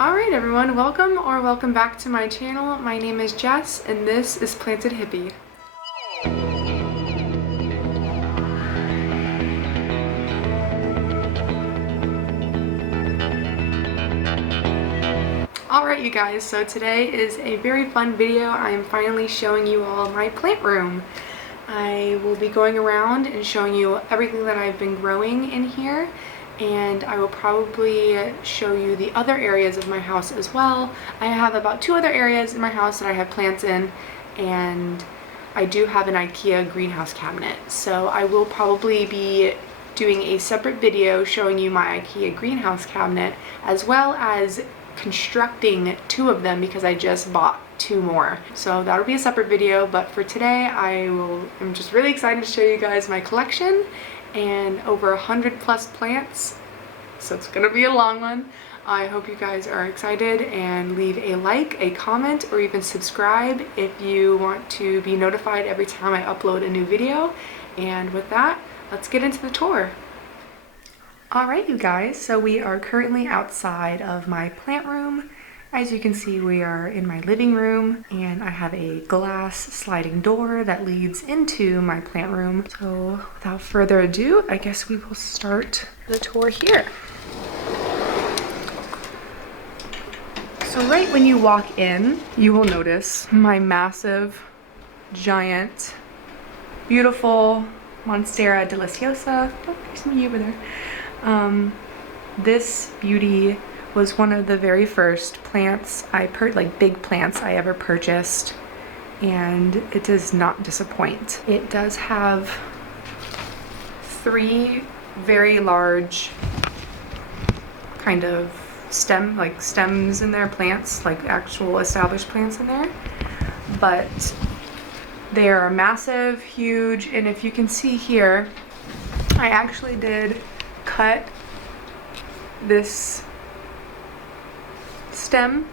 Alright everyone, welcome back to my channel. My name is Jess and this is Planted Hippie. Alright you guys, so today is a very fun video. I am finally showing you all my plant room. I will be going around and showing you everything that I've been growing in here, and I will probably show you the other areas of my house as well. I have about 2 other areas in my house that I have plants in, and I do have an IKEA greenhouse cabinet. So I will probably be doing a separate video showing you my IKEA greenhouse cabinet, as well as constructing 2 of them because I just bought 2 more. So that'll be a separate video, but for today I'm just really excited to show you guys my collection and over 100 plus plants, so it's gonna be a long one. I hope you guys are excited, and leave a like, a comment, or even subscribe if you want to be notified every time I upload a new video. And with that, let's get into the tour. Alright you guys, so we are currently outside of my plant room. As you can see, we are in my living room, and I have a glass sliding door that leads into my plant room. So without further ado, I guess we will start the tour here. So right when you walk in, you will notice my massive, giant, beautiful Monstera deliciosa. Oh, there's me over there. This beauty was one of the very first plants big plants I ever purchased, and it does not disappoint. It does have 3 very large kind of stems in there, plants, like actual established plants in there, but they are massive, huge, and if you can see here, I actually did cut this stem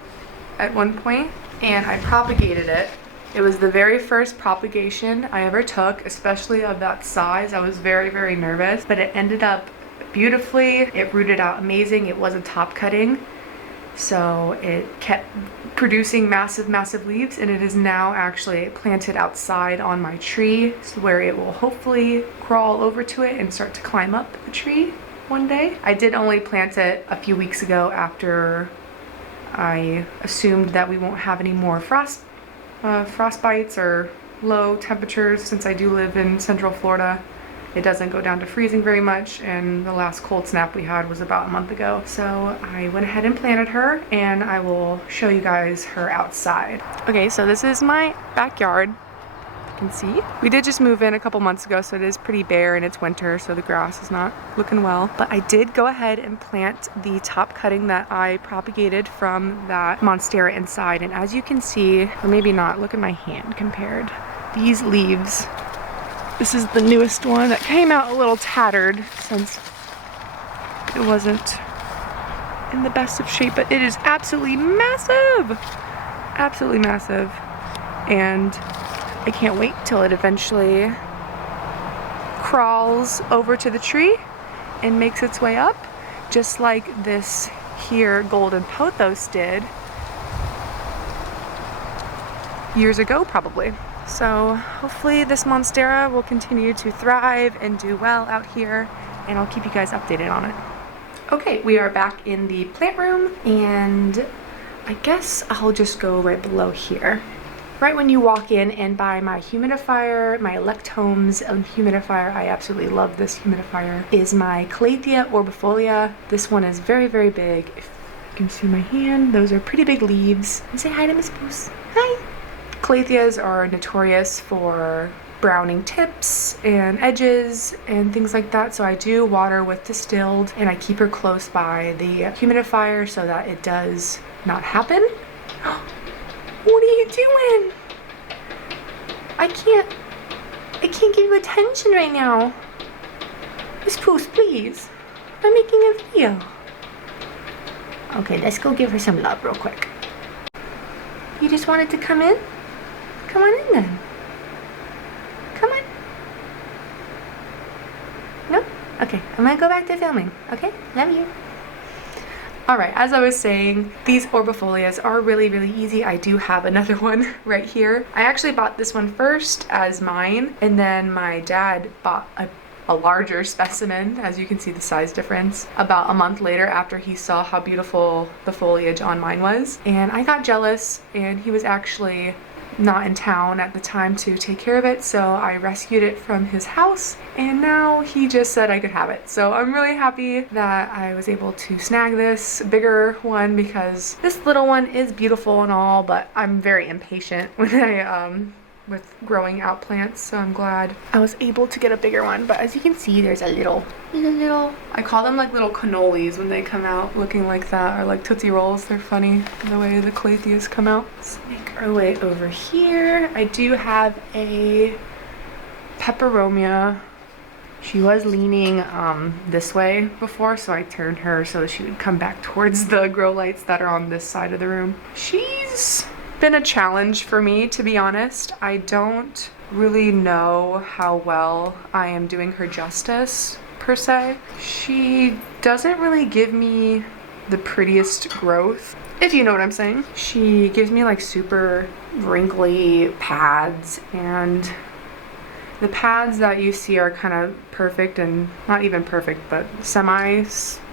at one point and I propagated it. It was the very first propagation I ever took, especially of that size. I was very, very nervous, but it ended up beautifully. It rooted out amazing. It wasn't top cutting, so it kept producing massive leaves, and it is now actually planted outside on my tree, so where it will hopefully crawl over to it and start to climb up the tree one day. I did only plant it a few weeks ago after I assumed that we won't have any more frostbites or low temperatures. Since I do live in Central Florida, it doesn't go down to freezing very much, and the last cold snap we had was about a month ago. So I went ahead and planted her, and I will show you guys her outside. Okay, so this is my backyard. You can see we did just move in a couple months ago, so it is pretty bare and it's winter, so the grass is not looking well, but I did go ahead and plant the top cutting that I propagated from that Monstera inside, and as you can see, or maybe not, look at my hand compared, these leaves, this is the newest one that came out a little tattered since it wasn't in the best of shape, but it is absolutely massive, and I can't wait till it eventually crawls over to the tree and makes its way up, just like this here golden pothos did years ago probably. So hopefully this Monstera will continue to thrive and do well out here, and I'll keep you guys updated on it. Okay, we are back in the plant room, and I guess I'll just go right below here. Right when you walk in and buy my humidifier, my Electomes humidifier, I absolutely love this humidifier, is my Calathea orbifolia. This one is very, very big. If you can see my hand, those are pretty big leaves. And say hi to Miss Poos. Hi! Calatheas are notorious for browning tips and edges and things like that, so I do water with distilled, and I keep her close by the humidifier so that it does not happen. What are you doing? I can't give you attention right now. Miss Poos, please. I'm making a video. Okay, let's go give her some love real quick. You just wanted to come in? Come on in then. Come on. No? Okay, I'm gonna go back to filming. Okay, love you. All right, as I was saying, these orbifolias are really, really easy. I do have another one right here. I actually bought this one first as mine, and then my dad bought a larger specimen, as you can see the size difference, about a month later after he saw how beautiful the foliage on mine was. And I got jealous, and he was actually not in town at the time to take care of it, so I rescued it from his house, and now he just said I could have it. So I'm really happy that I was able to snag this bigger one, because this little one is beautiful and all, but I'm very impatient when with growing out plants, so I'm glad I was able to get a bigger one. But as you can see, there's a little, I call them like little cannolis when they come out looking like that, or like Tootsie Rolls. They're funny the way the Calatheas come out. Let's make our way over here. I do have a peperomia. She was leaning this way before, so I turned her so that she would come back towards the grow lights that are on this side of the room. She's been a challenge for me, to be honest. I don't really know how well I am doing her justice, per se. She doesn't really give me the prettiest growth, if you know what I'm saying. She gives me like super wrinkly pads, and the pads that you see are kind of perfect, and not even perfect, but semi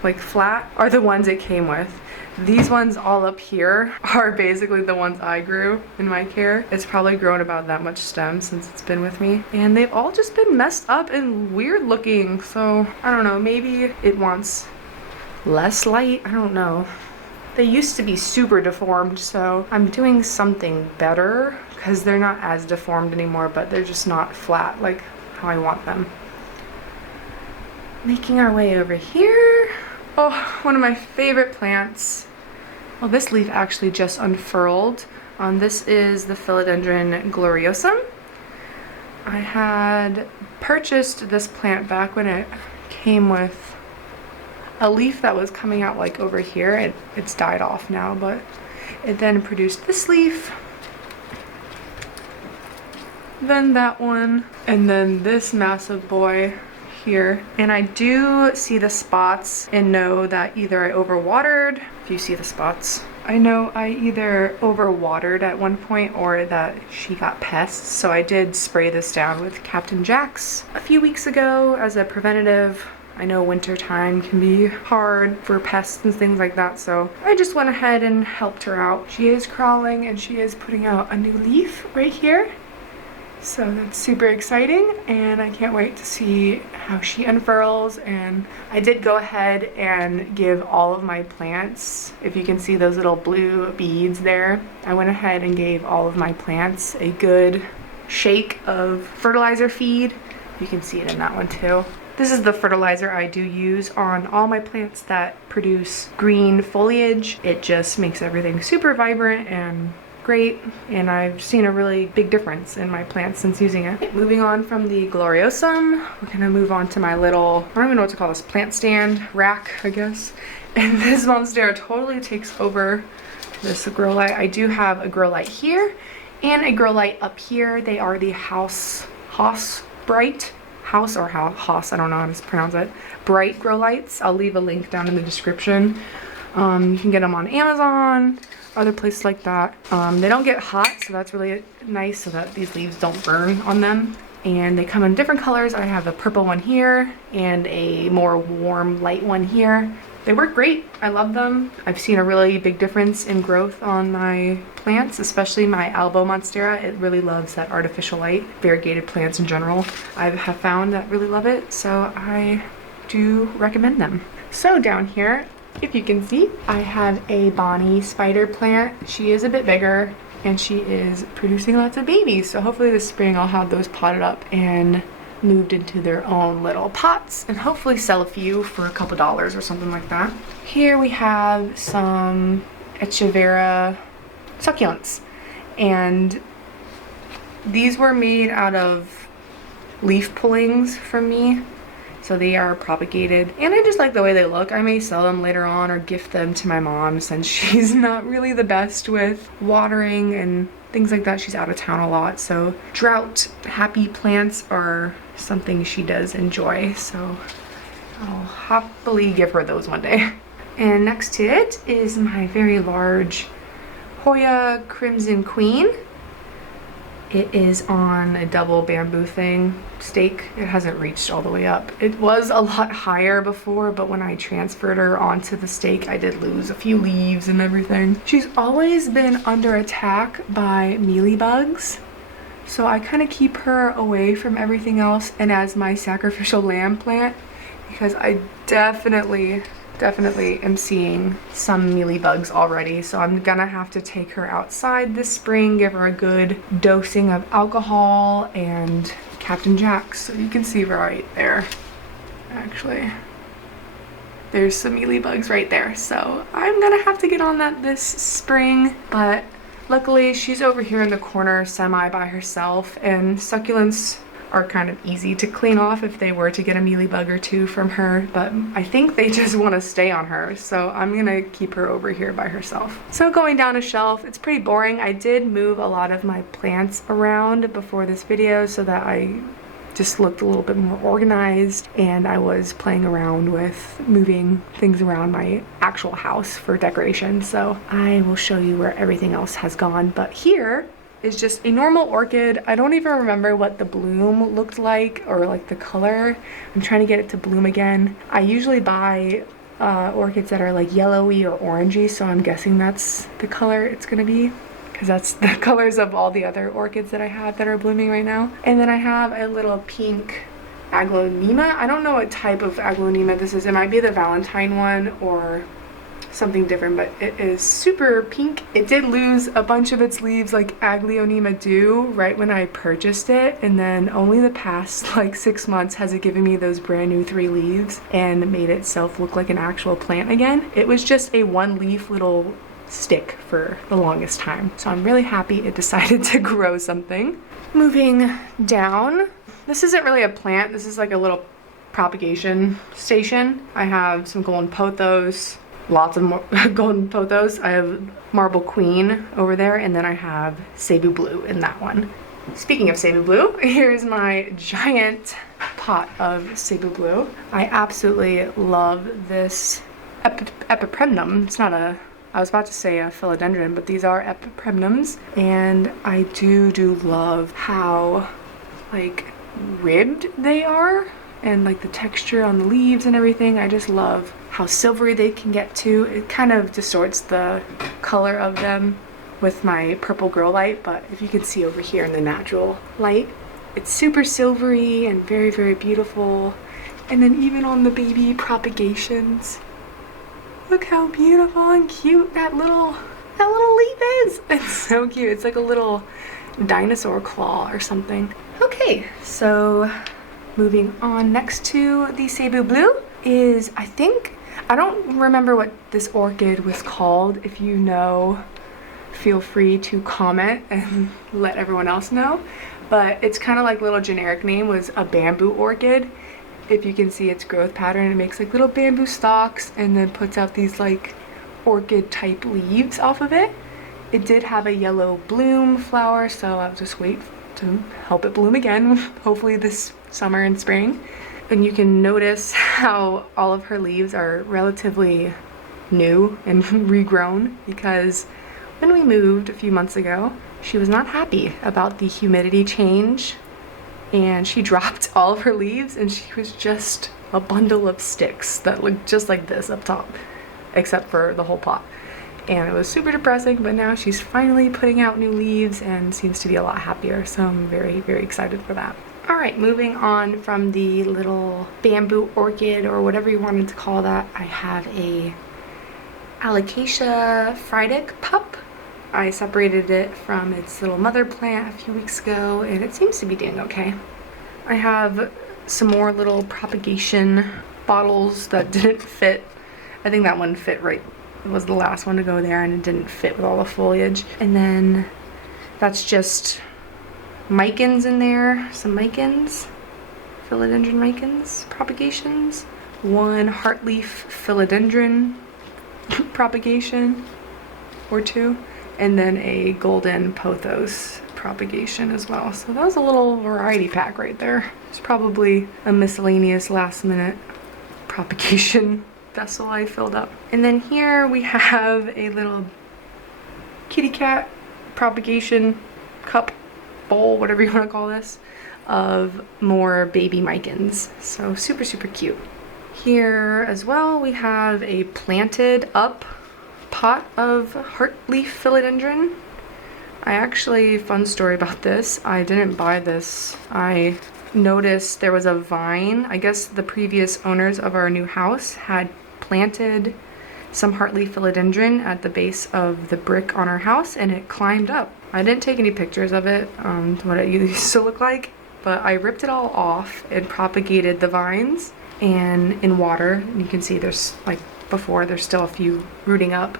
like flat, are the ones it came with. These ones all up here are basically the ones I grew in my care. It's probably grown about that much stem since it's been with me, and they've all just been messed up and weird looking. So I don't know, maybe it wants less light, I don't know. They used to be super deformed, so I'm doing something better because they're not as deformed anymore, but they're just not flat like how I want them. Making our way over here. Oh, one of my favorite plants. Well, this leaf actually just unfurled. This is the Philodendron gloriosum. I had purchased this plant back when it came with a leaf that was coming out like over here. It's died off now, but it then produced this leaf, then that one, and then this massive boy here. And I do see the spots and know that either I overwatered. If you see the spots, I know I either overwatered at one point or that she got pests. So I did spray this down with Captain Jack's a few weeks ago as a preventative. I know winter time can be hard for pests and things like that, so I just went ahead and helped her out. She is crawling and she is putting out a new leaf right here. So that's super exciting, and I can't wait to see how she unfurls. And I did go ahead and give all of my plants, if you can see those little blue beads there, I went ahead and gave all of my plants a good shake of fertilizer feed. You can see it in that one too. This is the fertilizer I do use on all my plants that produce green foliage. It just makes everything super vibrant and great, and I've seen a really big difference in my plants since using it. Moving on from the gloriosum, we're gonna move on to my little, I don't even know what to call this, plant stand rack, I guess. And this Monstera totally takes over this grow light. I do have a grow light here and a grow light up here. They are the House Bright, House or Haus, I don't know how to pronounce it, Bright grow lights. I'll leave a link down in the description. You can get them on Amazon, other places like that. They don't get hot, so that's really nice, so that these leaves don't burn on them. And they come in different colors. I have a purple one here and a more warm light one here. They work great. I love them. I've seen a really big difference in growth on my plants, especially my Albo Monstera. It really loves that artificial light. Variegated plants in general, I have found that really love it, so I do recommend them. So down here, if you can see, I have a Bonnie spider plant. She is a bit bigger and she is producing lots of babies. So hopefully this spring I'll have those potted up and moved into their own little pots and hopefully sell a few for a couple dollars or something like that. Here we have some Echeveria succulents, and these were made out of leaf pullings from me. So they are propagated, and I just like the way they look. I may sell them later on or gift them to my mom since she's not really the best with watering and things like that. She's out of town a lot, so drought happy plants are something she does enjoy, so I'll happily give her those one day. And next to it is my very large Hoya Crimson Queen. It is on a double bamboo stake. It hasn't reached all the way up. It was a lot higher before, but when I transferred her onto the stake, I did lose a few leaves and everything. She's always been under attack by mealybugs, so I kind of keep her away from everything else and as my sacrificial lamb plant, because I definitely am seeing some mealybugs already, so I'm gonna have to take her outside this spring, give her a good dosing of alcohol and Captain Jack's. So you can see right there, actually, there's some mealybugs right there, so I'm gonna have to get on that this spring. But luckily she's over here in the corner semi by herself, and succulents are kind of easy to clean off if they were to get a mealybug or two from her, but I think they just want to stay on her, so I'm gonna keep her over here by herself. So going down a shelf, it's pretty boring. I did move a lot of my plants around before this video so that I just looked a little bit more organized, and I was playing around with moving things around my actual house for decoration, so I will show you where everything else has gone. But here is just a normal orchid. I don't even remember what the bloom looked like or like the color. I'm trying to get it to bloom again. I usually buy orchids that are like yellowy or orangey, so I'm guessing that's the color it's gonna be, because that's the colors of all the other orchids that I have that are blooming right now. And then I have a little pink aglaonema. I don't know what type of aglaonema this is. It might be the Valentine one or something different, but it is super pink. It did lose a bunch of its leaves like aglaonema do right when I purchased it, and then only the past like 6 months has it given me those brand new 3 leaves and made itself look like an actual plant again. It was just a 1 leaf little stick for the longest time, so I'm really happy it decided to grow something. Moving down, this isn't really a plant, this is like a little propagation station. I have some golden pothos, lots of more golden pothos. I have marble queen over there, and then I have cebu blue in that one. Speaking of cebu blue, here's my giant pot of cebu blue. I absolutely love this epipremnum. It's not a, I was about to say a philodendron, but these are epipremnums, and I do love how like ribbed they are, and like the texture on the leaves and everything. I just love how silvery they can get to. It kind of distorts the color of them with my purple grow light, but if you can see over here in the natural light, it's super silvery and very beautiful. And then even on the baby propagations, look how beautiful and cute that little leaf is. It's so cute. It's like a little dinosaur claw or something. Okay, so moving on, next to the cebu blue is, I don't remember what this orchid was called. If you know, feel free to comment and let everyone else know. But it's kind of like little generic name was a bamboo orchid. If you can see its growth pattern, it makes like little bamboo stalks and then puts out these like orchid type leaves off of it. It did have a yellow bloom flower, so I'll just wait to help it bloom again, hopefully this summer and spring. And you can notice how all of her leaves are relatively new and regrown, because when we moved a few months ago, she was not happy about the humidity change, and she dropped all of her leaves and she was just a bundle of sticks that looked just like this up top, except for the whole pot. And it was super depressing, but now she's finally putting out new leaves and seems to be a lot happier, so I'm very excited for that. Alright, moving on from the little bamboo orchid, or whatever you wanted to call that, I have a Alocasia Friedeck pup. I separated it from its little mother plant a few weeks ago, and it seems to be doing okay. I have some more little propagation bottles that didn't fit. I think that one fit right. It was the last one to go there, and it didn't fit with all the foliage. And then that's just Micans in there, some Micans, Philodendron Micans propagations, one heartleaf Philodendron propagation or 2, and then a golden pothos propagation as well. So that was a little variety pack right there. It's probably a miscellaneous last minute propagation vessel I filled up. And then here we have a little kitty cat propagation cup, bowl, whatever you want to call this, of more baby Micans. So super, super cute. Here as well we have a planted up pot of heartleaf philodendron. I actually, fun story about this, I didn't buy this. I noticed there was a vine. I guess the previous owners of our new house had planted some heartleaf philodendron at the base of the brick on our house, and it climbed up. I didn't take any pictures of it, what it used to look like, but I ripped it all off and propagated the vines and in water. And you can see there's, like before, there's still a few rooting up.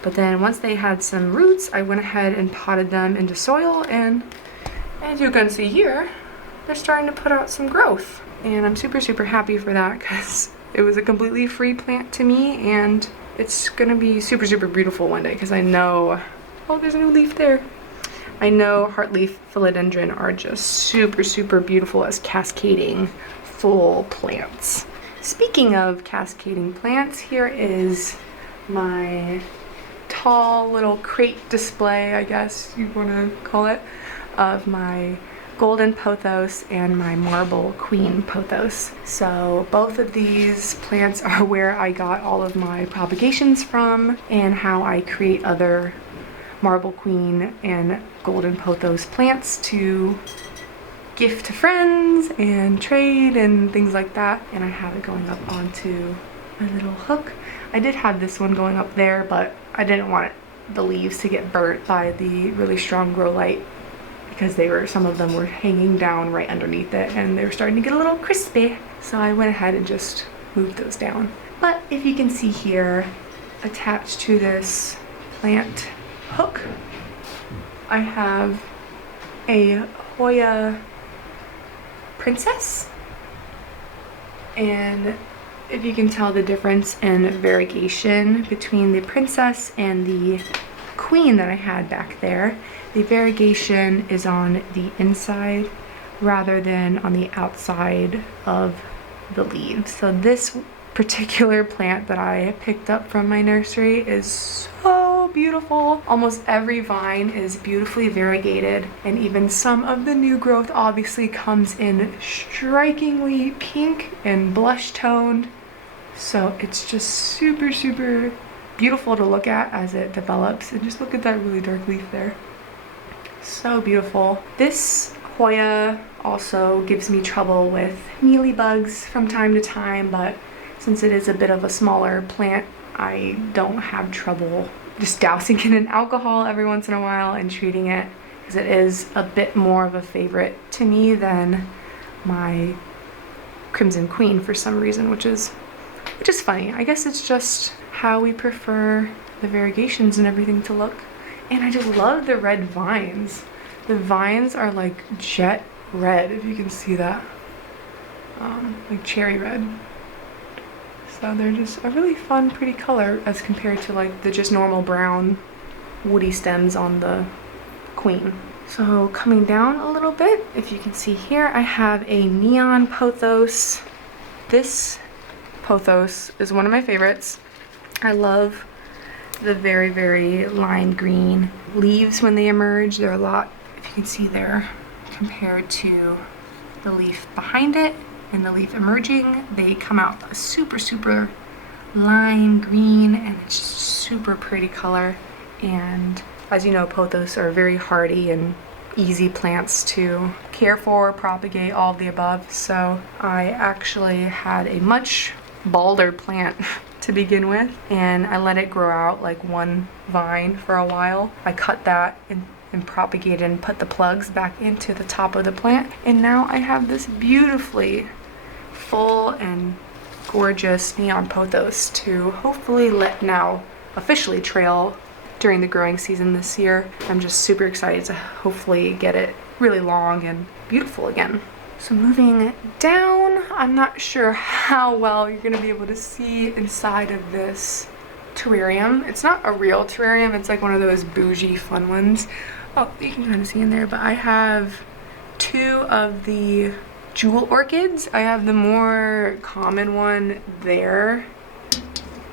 But then once they had some roots, I went ahead and potted them into soil, and as you can see here, they're starting to put out some growth. And I'm super, super happy for that because it was a completely free plant to me, and it's gonna be super, super beautiful one day because I know, oh, there's a new leaf there. I know heartleaf philodendron are just super, super beautiful as cascading full plants. Speaking of cascading plants, here is my tall little crate display, I guess you want to call it, of my golden pothos and my marble queen pothos. So both of these plants are where I got all of my propagations from and how I create other marble queen and golden pothos plants to gift to friends and trade and things like that. And I have it going up onto my little hook. I did have this one going up there, but I didn't want the leaves to get burnt by the really strong grow light because some of them were hanging down right underneath it and they were starting to get a little crispy. So I went ahead and just moved those down. But if you can see here, attached to this plant hook, I have a Hoya princess, and if you can tell the difference in variegation between the princess and the queen that I had back there, the variegation is on the inside rather than on the outside of the leaves. So this particular plant that I picked up from my nursery is so beautiful. Almost every vine is beautifully variegated, and even some of the new growth obviously comes in strikingly pink and blush toned. So it's just super, super beautiful to look at as it develops. And just look at that really dark leaf there. So beautiful. This Hoya also gives me trouble with mealybugs from time to time, but since it is a bit of a smaller plant, I don't have trouble just dousing it in alcohol every once in a while and treating it, because it is a bit more of a favorite to me than my Crimson Queen for some reason, which is funny. I guess it's just how we prefer the variegations and everything to look. And I just love the red vines. The vines are like jet red, if you can see that. Like cherry red. So they're just a really fun, pretty color as compared to like the just normal brown woody stems on the queen. So coming down a little bit, if you can see here, I have a neon pothos. This pothos is one of my favorites. I love the very, very lime green leaves when they emerge. They're a lot, if you can see there, compared to the leaf behind it and the leaf emerging, they come out a super, super lime green, and it's just super pretty color. And as you know, pothos are very hardy and easy plants to care for, propagate, all of the above. So I actually had a much balder plant to begin with, and I let it grow out like one vine for a while. I cut that and propagated and put the plugs back into the top of the plant, and now I have this beautifully full and gorgeous neon pothos to hopefully let now officially trail during the growing season this year. I'm just super excited to hopefully get it really long and beautiful again. So moving down, I'm not sure how well you're gonna be able to see inside of this terrarium. It's not a real terrarium, it's like one of those bougie fun ones. Oh, you can kind of see in there, but I have two of the jewel orchids. I have the more common one there,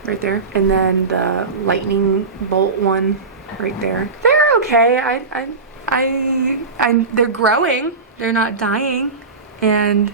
right there. And then the lightning bolt one right there. They're okay. They're growing. They're not dying. And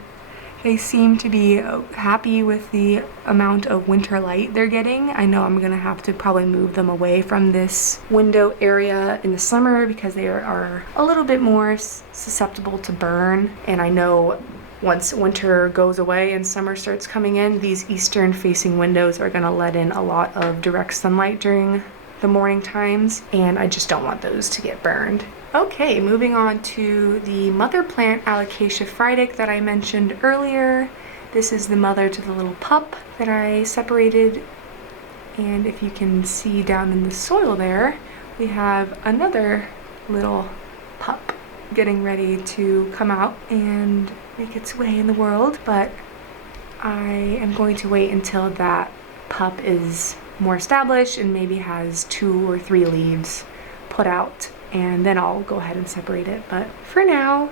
they seem to be happy with the amount of winter light they're getting. I know I'm gonna have to probably move them away from this window area in the summer because they are a little bit more susceptible to burn. And I know once winter goes away and summer starts coming in, these eastern facing windows are gonna let in a lot of direct sunlight during the morning times, and I just don't want those to get burned. Okay, moving on to the mother plant Alocasia freydig that I mentioned earlier. This is the mother to the little pup that I separated, and if you can see down in the soil there, we have another little pup getting ready to come out and make its way in the world, but I am going to wait until that pup is more established and maybe has 2 or 3 leaves put out, and then I'll go ahead and separate it. But for now,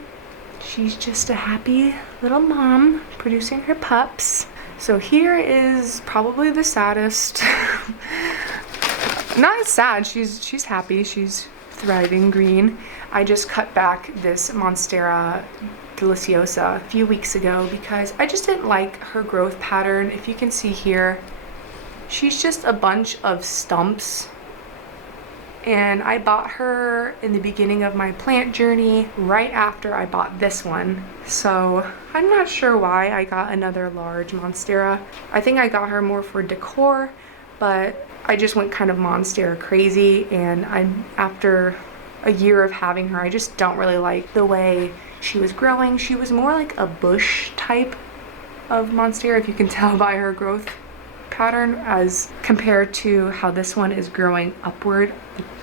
she's just a happy little mom producing her pups. So here is probably the saddest. Not sad, she's happy, she's thriving green. I just cut back this Monstera deliciosa a few weeks ago because I just didn't like her growth pattern. If you can see here, she's just a bunch of stumps, and I bought her in the beginning of my plant journey right after I bought this one. So I'm not sure why I got another large Monstera. I think I got her more for decor, but I just went kind of Monstera crazy, and after a year of having her, I just don't really like the way she was growing. She was more like a bush type of Monstera, if you can tell by her growth pattern, as compared to how this one is growing upward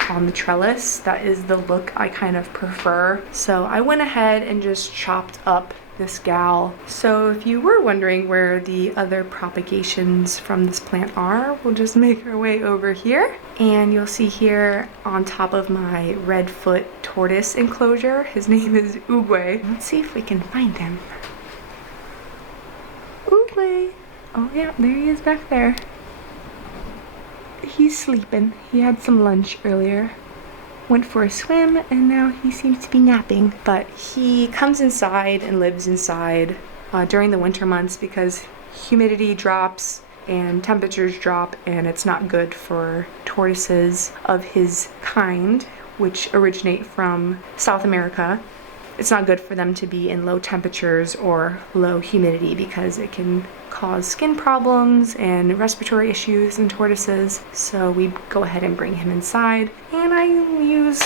on the trellis. That is the look I kind of prefer. So I went ahead and just chopped up this gal. So if you were wondering where the other propagations from this plant are, we'll just make our way over here. And you'll see here on top of my redfoot tortoise enclosure, his name is Uguay. Let's see if we can find him. Uguay. Oh yeah, there he is back there. He's sleeping. He had some lunch earlier, went for a swim, and now he seems to be napping. But he comes inside and lives inside during the winter months because humidity drops and temperatures drop, and it's not good for tortoises of his kind, which originate from South America. It's not good for them to be in low temperatures or low humidity because it can cause skin problems and respiratory issues in tortoises. So we go ahead and bring him inside, and I use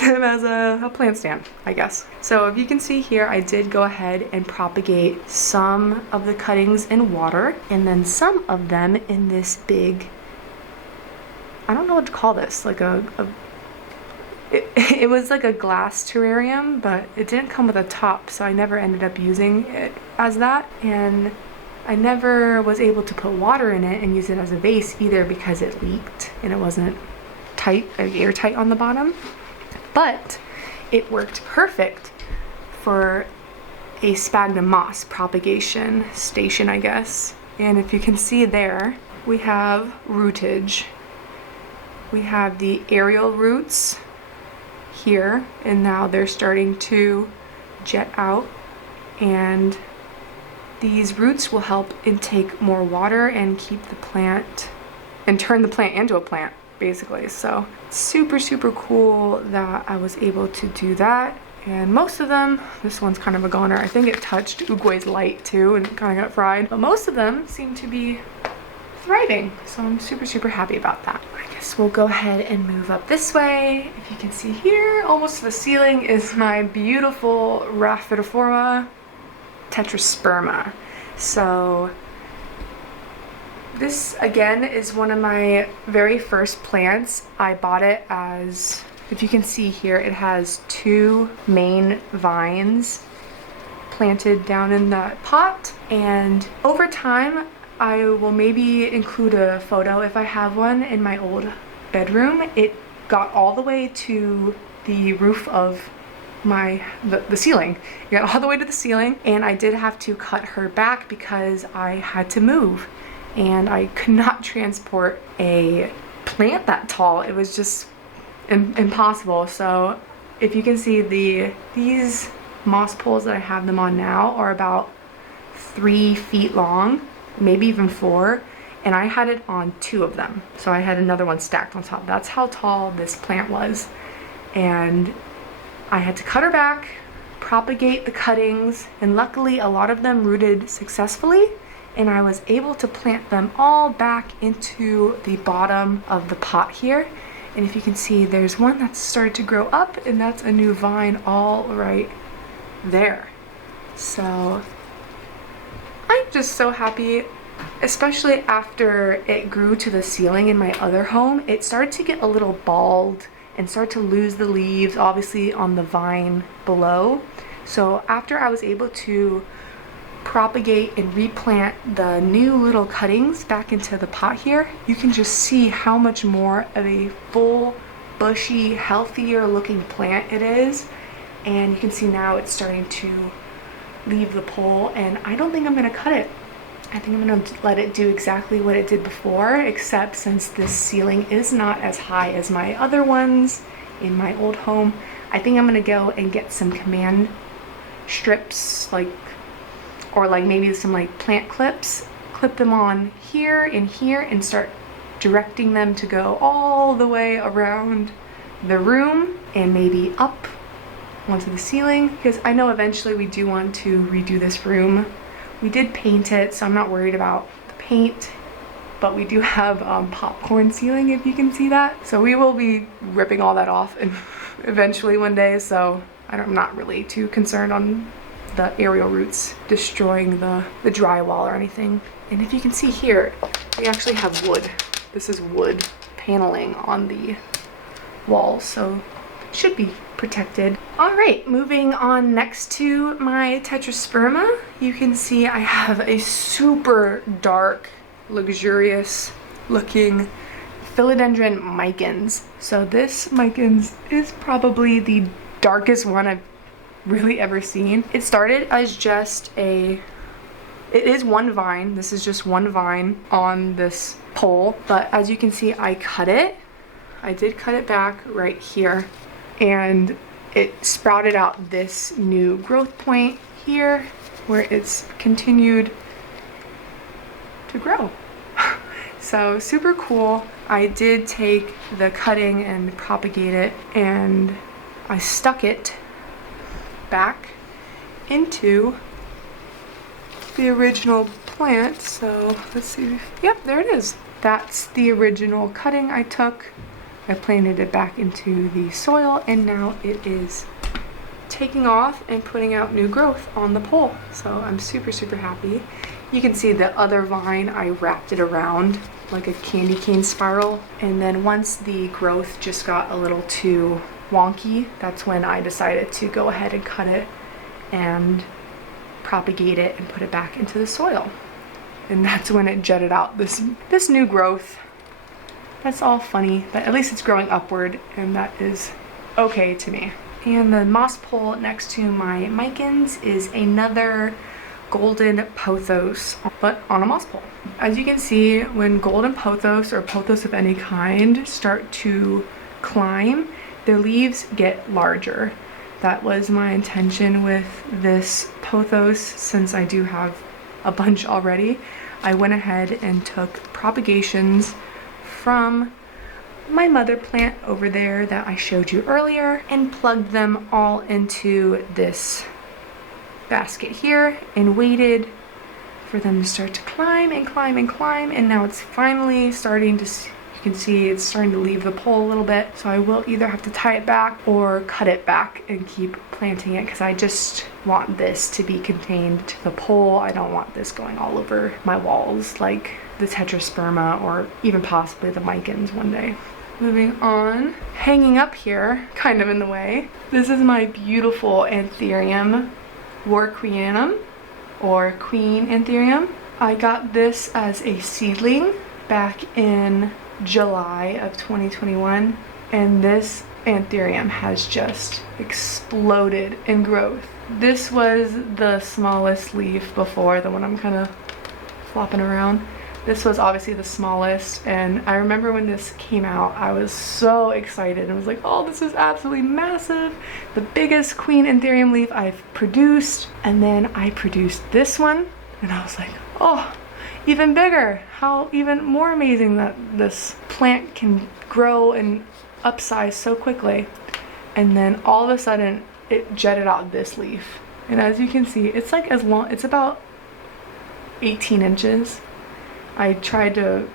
him as a plant stand, I guess. So if you can see here, I did go ahead and propagate some of the cuttings in water, and then some of them in this big, I don't know what to call this, like it was like a glass terrarium, but it didn't come with a top, so I never ended up using it as that. And I never was able to put water in it and use it as a vase either because it leaked and it wasn't airtight on the bottom. But it worked perfect for a sphagnum moss propagation station, I guess. And if you can see there, we have rootage. We have the aerial roots here, and now they're starting to jet out, and these roots will help intake more water and keep the plant and turn the plant into a plant, basically. So super cool that I was able to do that. And most of them, this one's kind of a goner. I think it touched Uguay's light too and kind of got fried, but most of them seem to be thriving, so I'm super happy about that. I guess we'll go ahead and move up this way. If you can see here, almost to the ceiling, is my beautiful Rhaphidophora Tetrasperma. So this again is one of my very first plants. I bought it as, if you can see here, it has 2 main vines planted down in that pot, and over time I will maybe include a photo if I have one in my old bedroom. It got all the way to the roof of the ceiling. It got all the way to the ceiling, and I did have to cut her back because I had to move. and I could not transport a plant that tall. It was just impossible. So if you can see, these moss poles that I have them on now are about 3 feet long, maybe even 4, and I had it on 2 of them. So I had another one stacked on top. That's how tall this plant was. And I had to cut her back, propagate the cuttings, and luckily a lot of them rooted successfully, and I was able to plant them all back into the bottom of the pot here. And if you can see, there's one that's started to grow up, and that's a new vine all right there. So I'm just so happy, especially after it grew to the ceiling in my other home. It started to get a little bald and start to lose the leaves, obviously, on the vine below. So after I was able to propagate and replant the new little cuttings back into the pot here, you can just see how much more of a full, bushy, healthier looking plant it is. And you can see now it's starting to leave the pole, and I don't think I'm gonna cut it. I think I'm gonna let it do exactly what it did before, except since this ceiling is not as high as my other ones in my old home, I think I'm gonna go and get some command strips, or maybe some plant clips, clip them on here and here, and start directing them to go all the way around the room and maybe up onto the ceiling, because I know eventually we do want to redo this room. We did paint it, so I'm not worried about the paint, but we do have popcorn ceiling, if you can see that. So we will be ripping all that off and eventually one day, so I'm not really too concerned on the aerial roots destroying the drywall or anything. And if you can see here, we actually have wood. This is wood paneling on the walls, so it should be protected. All right, moving on next to my Tetrasperma, you can see I have a super dark, luxurious looking Philodendron Micans. So this Micans is probably the darkest one I've really ever seen. It started as just it is one vine. This is just one vine on this pole, but as you can see, I did cut it back right here, and it sprouted out this new growth point here where it's continued to grow. So super cool. I did take the cutting and propagate it, and I stuck it back into the original plant. So let's see. Yep, there it is. That's the original cutting I took. I planted it back into the soil, and now it is taking off and putting out new growth on the pole. So I'm super, super happy. You can see the other vine, I wrapped it around like a candy cane spiral. And then once the growth just got a little too wonky, that's when I decided to go ahead and cut it and propagate it and put it back into the soil. And that's when it jetted out this new growth. That's all funny, but at least it's growing upward, and that is okay to me. And the moss pole next to my Micans is another golden pothos, but on a moss pole. As you can see, when golden pothos or pothos of any kind start to climb, their leaves get larger. That was my intention with this pothos, since I do have a bunch already. I went ahead and took propagations from my mother plant over there that I showed you earlier and plugged them all into this basket here and waited for them to start to climb and climb and climb, and now it's finally starting to, you can see it's starting to leave the pole a little bit. So I will either have to tie it back or cut it back and keep planting it, because I just want this to be contained to the pole. I don't want this going all over my walls like the Tetrasperma or even possibly the Micans one day. Moving on, hanging up here, kind of in the way, this is my beautiful Anthurium Warquianum, or Queen Anthurium. I got this as a seedling back in July of 2021, and this Anthurium has just exploded in growth. This was the smallest leaf before, the one I'm kind of flopping around. This was obviously the smallest, and I remember when this came out, I was so excited. I was like, oh, this is absolutely massive. The biggest queen Anthurium leaf I've produced. And then I produced this one, and I was like, oh, even bigger. How even more amazing that this plant can grow and upsize so quickly. And then all of a sudden, it jetted out this leaf. And as you can see, it's like as long, it's about 18 inches. I tried to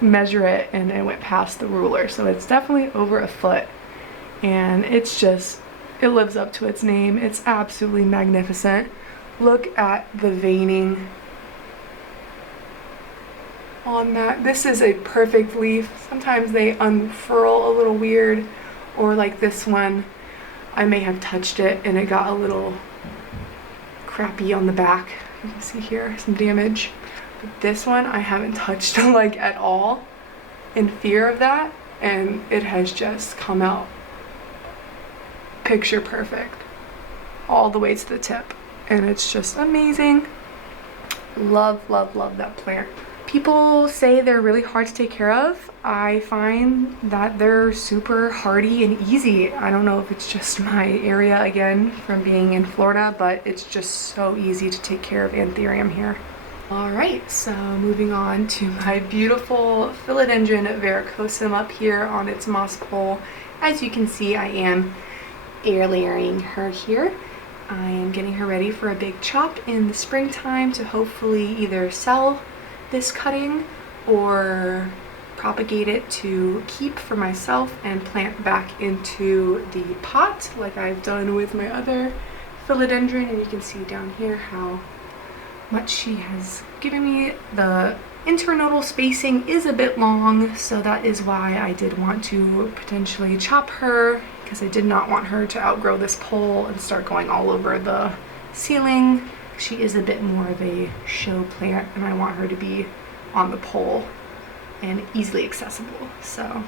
measure it and it went past the ruler, so it's definitely over a foot, and it's just, it lives up to its name. It's absolutely magnificent. Look at the veining on that. This is a perfect leaf. Sometimes they unfurl a little weird, or like this one, I may have touched it and it got a little crappy on the back. You can see here some damage. But this one I haven't touched like at all, in fear of that, and it has just come out picture perfect all the way to the tip, and it's just amazing. Love, love, love that plant. People say they're really hard to take care of. I find that they're super hardy and easy. I don't know if it's just my area again from being in Florida, but it's just so easy to take care of Anthurium here. Alright, so moving on to my beautiful Philodendron varicosum up here on its moss pole. As you can see, I am air layering her here. I am getting her ready for a big chop in the springtime to hopefully either sell this cutting or propagate it to keep for myself and plant back into the pot like I've done with my other philodendron. And you can see down here how much she has given me. The internodal spacing is a bit long, so that is why I did want to potentially chop her, because I did not want her to outgrow this pole and start going all over the ceiling. She is a bit more of a show plant, and I want her to be on the pole and easily accessible. So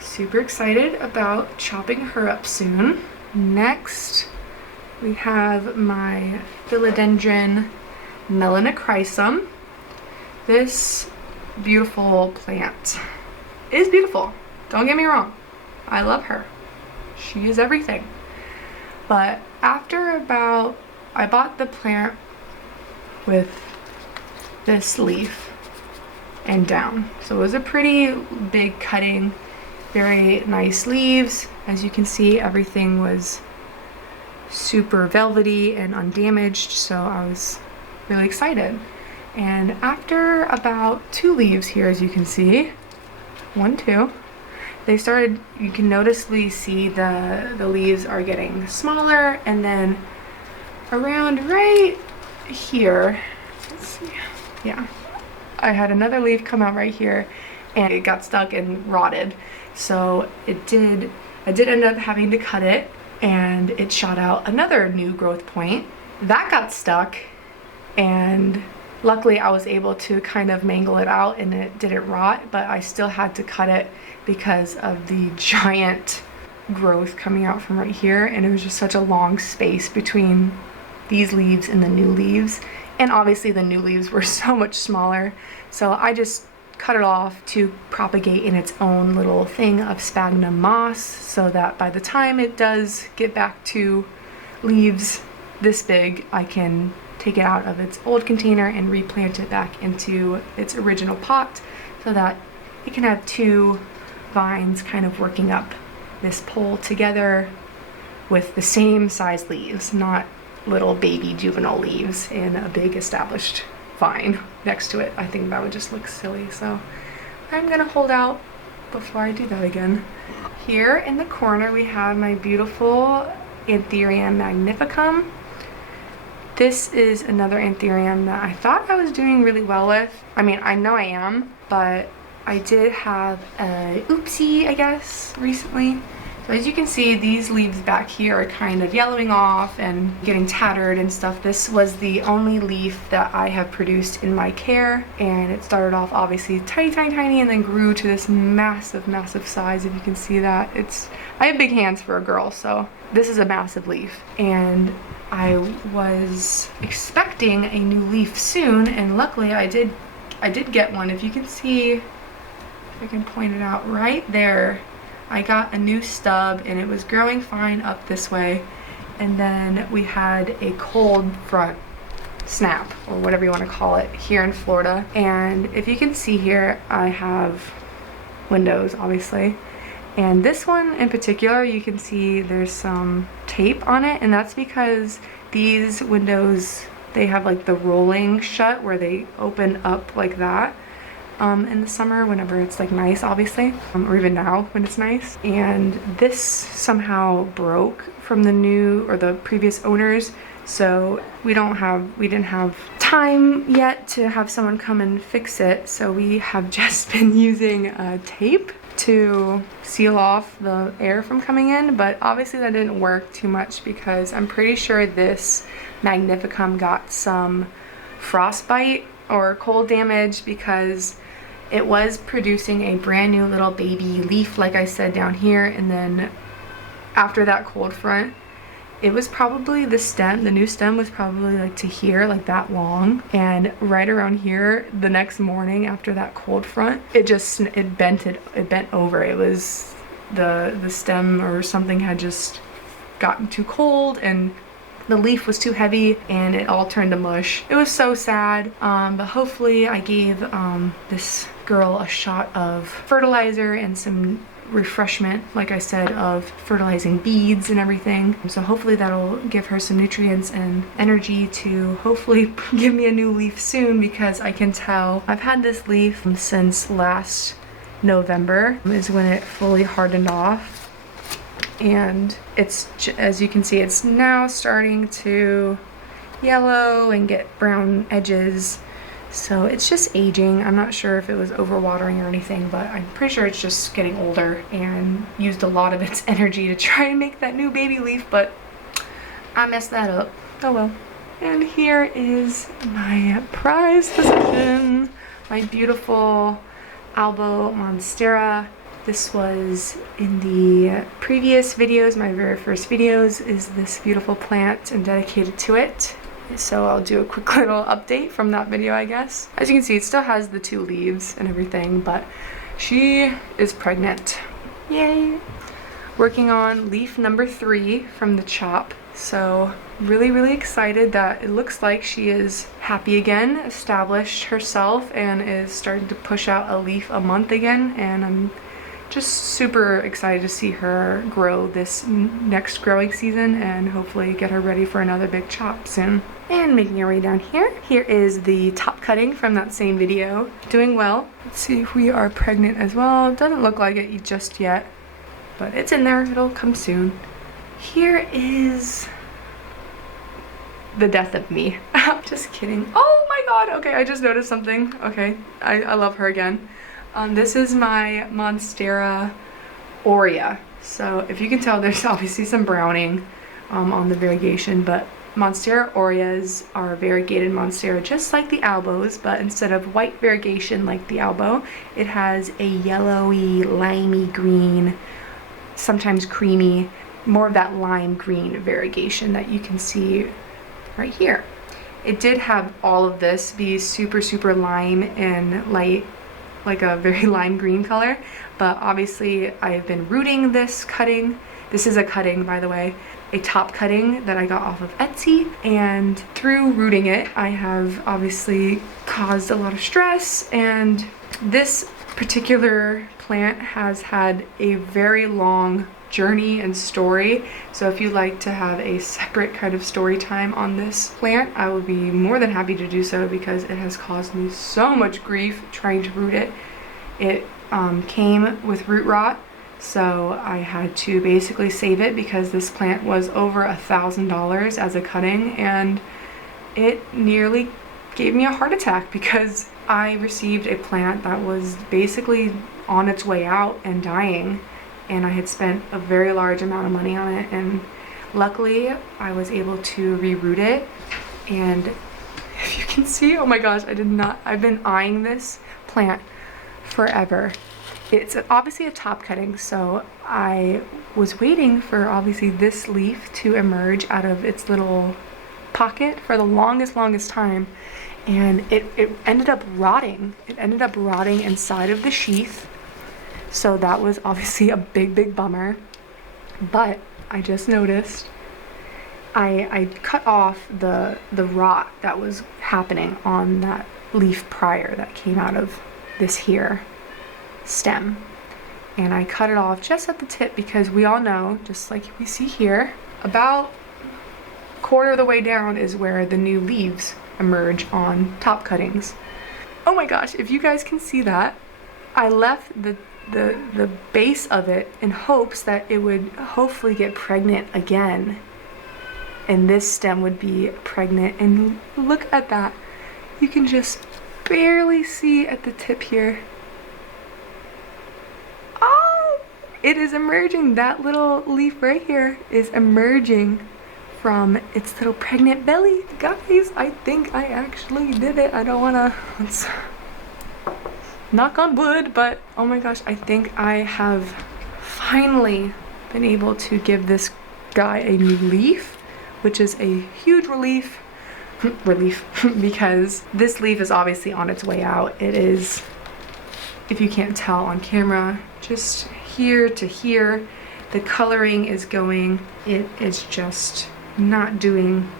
super excited about chopping her up soon. Next, we have my Philodendron melanochrysum. This beautiful plant is beautiful. Don't get me wrong. I love her. She is everything. But after about, I bought the plant with this leaf and down. So it was a pretty big cutting, very nice leaves. As you can see, everything was super velvety and undamaged, so I was really excited. And after about 2 leaves here, as you can see, 1, 2, they started, you can noticeably see the leaves are getting smaller, and then around right here, let's see, yeah, I had another leaf come out right here and it got stuck and rotted. So I did end up having to cut it, and it shot out another new growth point. That got stuck, and luckily I was able to kind of mangle it out and it didn't rot, but I still had to cut it because of the giant growth coming out from right here, and it was just such a long space between these leaves and the new leaves. And obviously the new leaves were so much smaller, so I just cut it off to propagate in its own little thing of sphagnum moss, so that by the time it does get back to leaves this big, I can take it out of its old container and replant it back into its original pot, so that it can have 2 vines kind of working up this pole together with the same size leaves, not little baby juvenile leaves in a big established vine next to it. I think that would just look silly, so I'm gonna hold out before I do that again. Here in the corner we have my beautiful Anthurium magnificum. This is another Anthurium that I thought I was doing really well with. I mean, I know I am, but I did have a oopsie, I guess, recently. So as you can see, these leaves back here are kind of yellowing off and getting tattered and stuff. This was the only leaf that I have produced in my care, and it started off obviously tiny, tiny, tiny, and then grew to this massive, massive size. If you can see that, I have big hands for a girl, so this is a massive leaf. And I was expecting a new leaf soon, and luckily I did I did get one. If you can see, if I can point it out right there, I got a new stub and it was growing fine up this way. And then we had a cold front snap, or whatever you want to call it, here in Florida. And if you can see here, I have windows, obviously. And this one in particular, you can see there's some tape on it, and that's because these windows, they have like the rolling shut where they open up like that in the summer whenever it's like nice, obviously, or even now when it's nice. And this somehow broke from the new or the previous owners, so we didn't have time yet to have someone come and fix it, so we have just been using tape to seal off the air from coming in. But obviously that didn't work too much because I'm pretty sure this Magnificum got some frostbite or cold damage, because it was producing a brand new little baby leaf, like I said, down here. And then after that cold front, it was probably the new stem was probably like to here, like that long. And right around here, the next morning after that cold front, it bent over. It was the stem or something had just gotten too cold, and the leaf was too heavy, and it all turned to mush. It was so sad, but hopefully I gave this girl a shot of fertilizer and some refreshment, like I said, of fertilizing beads and everything. So hopefully that'll give her some nutrients and energy to hopefully give me a new leaf soon, because I can tell I've had this leaf since last November is when it fully hardened off. And it's, as you can see, it's now starting to yellow and get brown edges. So it's just aging. I'm not sure if it was overwatering or anything, but I'm pretty sure it's just getting older and used a lot of its energy to try and make that new baby leaf, but I messed that up. Oh well. And here is my prized possession, my beautiful Albo Monstera. This was in the previous videos, my very first videos, is this beautiful plant and dedicated to it. So I'll do a quick little update from that video, I guess. As you can see, it still has the 2 leaves and everything, but she is pregnant. Yay! Working on leaf number 3 from the chop. So really excited that it looks like she is happy again, established herself, and is starting to push out a leaf a month again. And I'm just super excited to see her grow this next growing season and hopefully get her ready for another big chop soon. And making our way down here. Here is the top cutting from that same video. Doing well. Let's see if we are pregnant as well. Doesn't look like it just yet, but it's in there. It'll come soon. Here is the death of me. Just kidding. Oh my god. Okay, I just noticed something. Okay, I love her again. This is my Monstera aurea. So if you can tell, there's obviously some browning on the variegation, but Monstera aureas are variegated Monstera just like the Albos, but instead of white variegation like the Albo, it has a yellowy, limey green, sometimes creamy, more of that lime green variegation that you can see right here. It did have all of this be super lime and light, like a very lime green color, but obviously I've been rooting this cutting. This is a cutting, by the way, a top cutting that I got off of Etsy, and through rooting it I have obviously caused a lot of stress, and this particular plant has had a very long journey and story. So if you'd like to have a separate kind of story time on this plant, I would be more than happy to do so, because it has caused me so much grief trying to root it. It came with root rot, so I had to basically save it because this plant was over $1,000 as a cutting, and it nearly gave me a heart attack because I received a plant that was basically on its way out and dying, and I had spent a very large amount of money on it, and luckily I was able to reroot it. And if you can see, oh my gosh, I've been eyeing this plant forever. It's obviously a top cutting, so I was waiting for obviously this leaf to emerge out of its little pocket for the longest time, and it ended up rotting. It ended up rotting inside of the sheath. So that was obviously a big bummer. But I just noticed I cut off the rot that was happening on that leaf prior that came out of this here stem. And I cut it off just at the tip because we all know, just like we see here, about a quarter of the way down is where the new leaves emerge on top cuttings. Oh my gosh, if you guys can see that, I left the base of it in hopes that it would hopefully get pregnant again. And this stem would be pregnant. And look at that. You can just barely see at the tip here. Oh, it is emerging. That little leaf right here is emerging from its little pregnant belly. Guys, I think I actually did it. I don't wanna knock on wood, but oh my gosh, I think I have finally been able to give this guy a new leaf, which is a huge relief because this leaf is obviously on its way out. It is, if you can't tell on camera, just here to here. The coloring is going, it is just not doing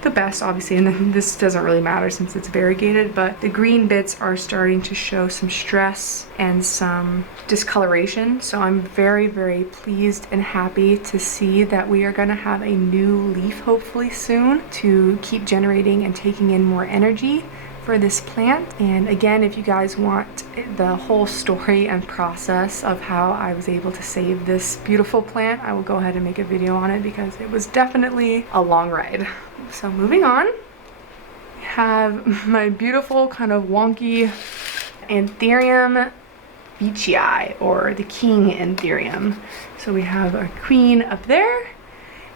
the best, obviously, and then this doesn't really matter since it's variegated, but the green bits are starting to show some stress and some discoloration. So I'm very pleased and happy to see that we are going to have a new leaf hopefully soon to keep generating and taking in more energy for this plant. And again, if you guys want the whole story and process of how I was able to save this beautiful plant, I will go ahead and make a video on it because it was definitely a long ride. So moving on, we have my beautiful kind of wonky Anthurium beechii, or the king Anthurium. So we have our queen up there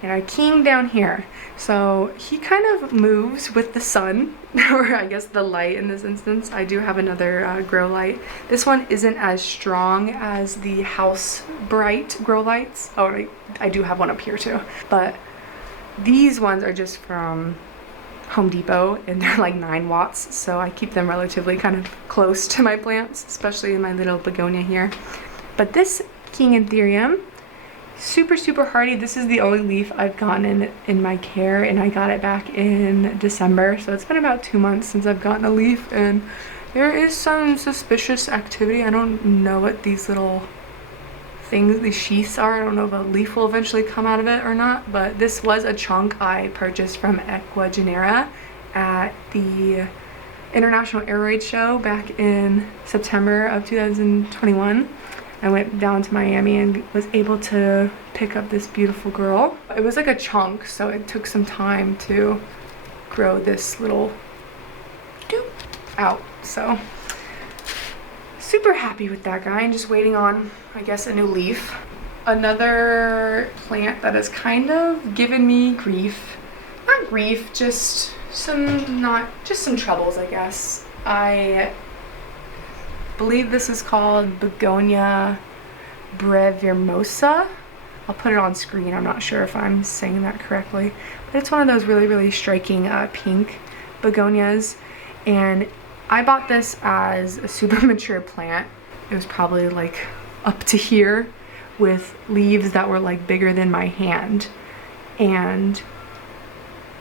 and our king down here. So he kind of moves with the sun, or I guess the light in this instance. I do have another grow light. This one isn't as strong as the House Bright grow lights. Oh, I do have one up here too. But these ones are just from Home Depot and they're like 9 watts. So I keep them relatively kind of close to my plants, especially in my little begonia here. But this king Anthurium, super hardy. This is the only leaf I've gotten in my care, and I got it back in December, so it's been about 2 months since I've gotten a leaf, and there is some suspicious activity. I don't know what these little things, these sheaths are. I don't know if a leaf will eventually come out of it or not, but this was a chunk I purchased from Equa at the International Aroid show back in September of 2021. I went down to Miami and was able to pick up this beautiful girl. It was like a chunk, so it took some time to grow this little doop out. So super happy with that guy and just waiting on, I guess, a new leaf. Another plant that has kind of given me grief. Not grief, just some troubles, I guess. I believe this is called Begonia brevimosa. I'll put it on screen. I'm not sure if I'm saying that correctly, but it's one of those really striking pink begonias, and I bought this as a super mature plant. It was probably like up to here with leaves that were like bigger than my hand, and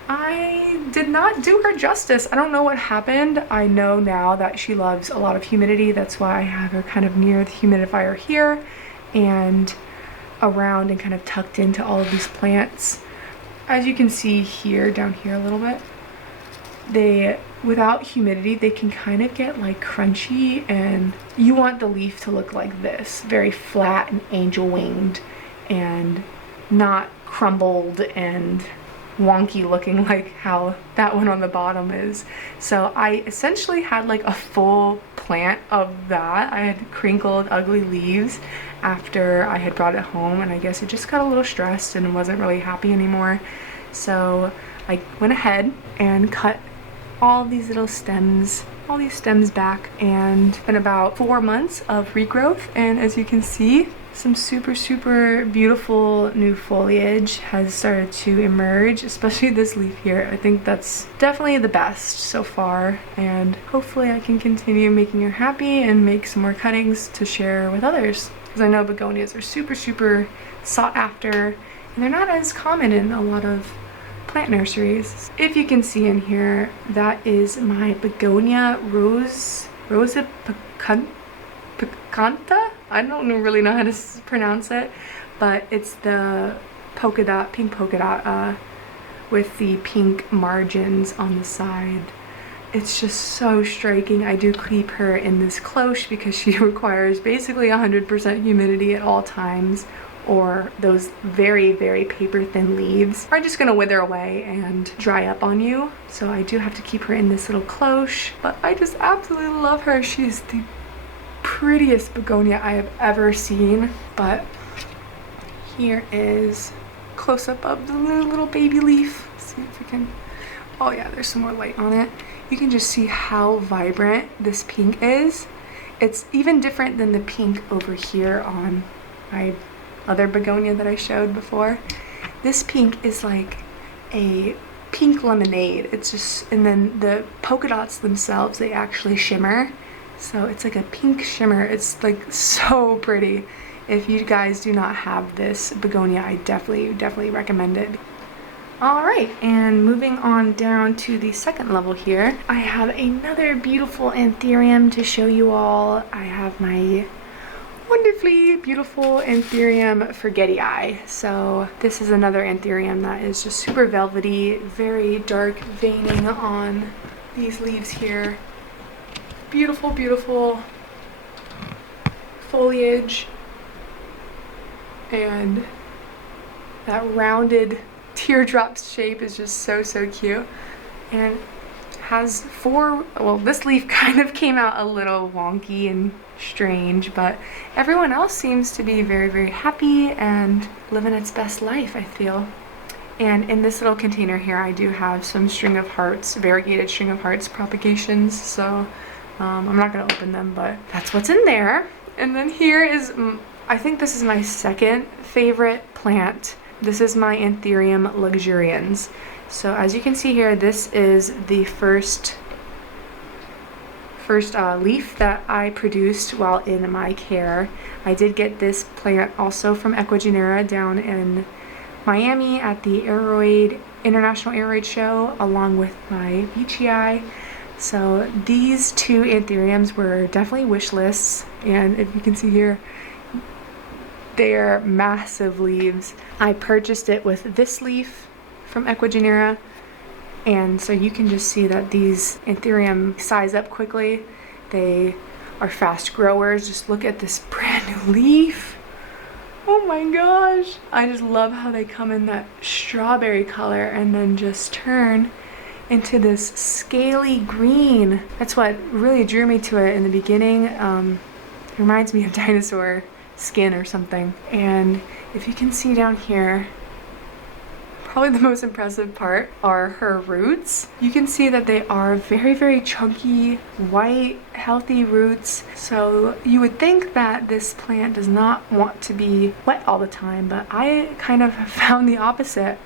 I did not do her justice. I don't know what happened. I know now that she loves a lot of humidity. That's why I have her kind of near the humidifier here and around and kind of tucked into all of these plants. As you can see here, down here a little bit, without humidity, they can kind of get like crunchy, and you want the leaf to look like this, very flat and angel winged and not crumbled and wonky looking like how that one on the bottom is. So I essentially had like a full plant of that. I had crinkled ugly leaves after I had brought it home, and I guess it just got a little stressed and wasn't really happy anymore. So I went ahead and cut all these little stems, all these stems back, and it's been about 4 months of regrowth, and as you can see, some super beautiful new foliage has started to emerge, especially this leaf here. I think that's definitely the best so far, and hopefully I can continue making her happy and make some more cuttings to share with others, because I know begonias are super sought after and they're not as common in a lot of plant nurseries. If you can see in here, that is my begonia Rosa Picanta? I don't really know how to pronounce it, but it's the polka dot, pink polka dot with the pink margins on the side. It's just so striking. I do keep her in this cloche because she requires basically 100% humidity at all times, or those very paper thin leaves are just gonna wither away and dry up on you. So I do have to keep her in this little cloche, but I just absolutely love her. She's the prettiest begonia I have ever seen. But here is close-up of the little baby leaf. Let's see if we can, oh yeah, there's some more light on it. You can just see how vibrant this pink is. It's even different than the pink over here on my other begonia that I showed before. This pink is like a pink lemonade. It's just, and then the polka dots themselves, they actually shimmer. So it's like a pink shimmer. It's like so pretty. If you guys do not have this begonia, I definitely recommend it. All right, and moving on down to the second level here, I have another beautiful Anthurium to show you all. I have my wonderfully beautiful Anthurium Forgetii. So this is another Anthurium that is just super velvety, very dark veining on these leaves here. Beautiful foliage, and that rounded teardrop shape is just so cute. And has four, well, this leaf kind of came out a little wonky and strange, but everyone else seems to be very happy and living its best life, I feel. And in this little container here, I do have some string of hearts, variegated string of hearts propagations, so I'm not gonna open them, but that's what's in there. And then here is, I think this is my second favorite plant. This is my Anthurium luxurians. So as you can see here, this is the first leaf that I produced while in my care. I did get this plant also from Ecuagenera down in Miami at the Aroid International Aroid Show, along with my Veitchii. So these two Anthuriums were definitely wish lists, and if you can see here, they're massive leaves. I purchased it with this leaf from Ecuagenera, and so you can just see that these Anthurium size up quickly. They are fast growers. Just look at this brand new leaf. Oh my gosh. I just love how they come in that strawberry color and then just turn into this scaly green. That's what really drew me to it in the beginning. It reminds me of dinosaur skin or something. And if you can see down here, probably the most impressive part are her roots. You can see that they are very chunky, white, healthy roots. So you would think that this plant does not want to be wet all the time, but I kind of found the opposite.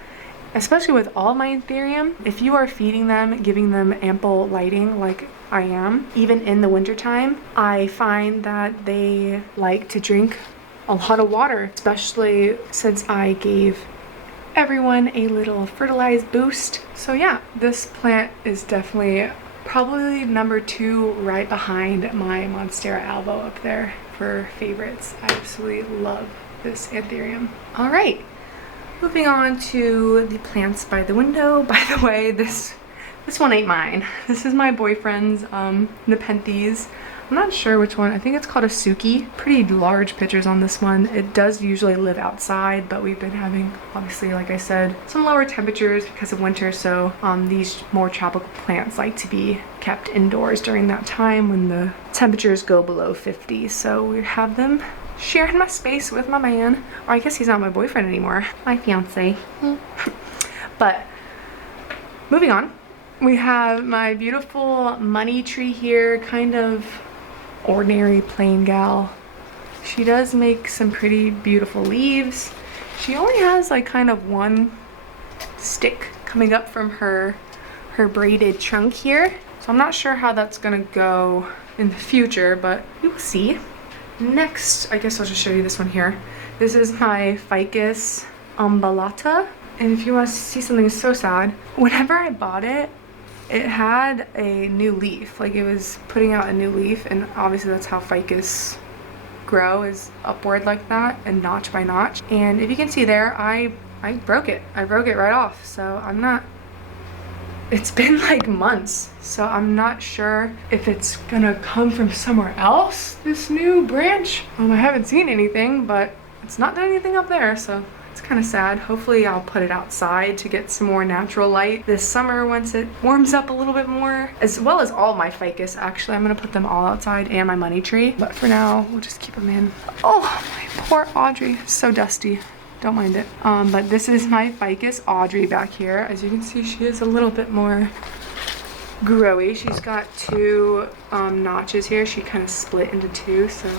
Especially with all my Anthurium, if you are feeding them, giving them ample lighting like I am, even in the wintertime, I find that they like to drink a lot of water, especially since I gave everyone a little fertilized boost. So yeah, this plant is definitely probably number 2 right behind my Monstera albo up there for favorites. I absolutely love this Anthurium. All right. Moving on to the plants by the window. By the way, this one ain't mine. This is my boyfriend's Nepenthes. I'm not sure which one. I think it's called a Suki. Pretty large pictures on this one. It does usually live outside, but we've been having, obviously, like I said, some lower temperatures because of winter, so these more tropical plants like to be kept indoors during that time when the temperatures go below 50. So we have them sharing my space with my man, or I guess he's not my boyfriend anymore, my fiance. But moving on, we have my beautiful money tree here, kind of ordinary plain gal she does make some pretty beautiful leaves. She only has like kind of one stick coming up from her braided trunk here. So I'm not sure how that's gonna go in the future, but we will see. Next, I guess I'll just show you this one here. This is my Ficus umbellata. And if you want to see something so sad, whenever I bought it, it had a new leaf. Like, it was putting out a new leaf, and obviously that's how ficus grow, is upward like that and notch by notch. And if you can see there, I broke it. I broke it right off. So I'm not, it's been like months, so I'm not sure if it's gonna come from somewhere else, this new branch. I haven't seen anything, but it's not done anything up there, so it's kind of sad. Hopefully I'll put it outside to get some more natural light this summer once it warms up a little bit more, as well as all my ficus. Actually, I'm gonna put them all outside, and my money tree, but for now we'll just keep them in. Oh, my poor Audrey, it's so dusty. Don't mind it. But this is my Ficus Audrey back here. As you can see, she is a little bit more growy. She's got two notches here. She kind of split into two, so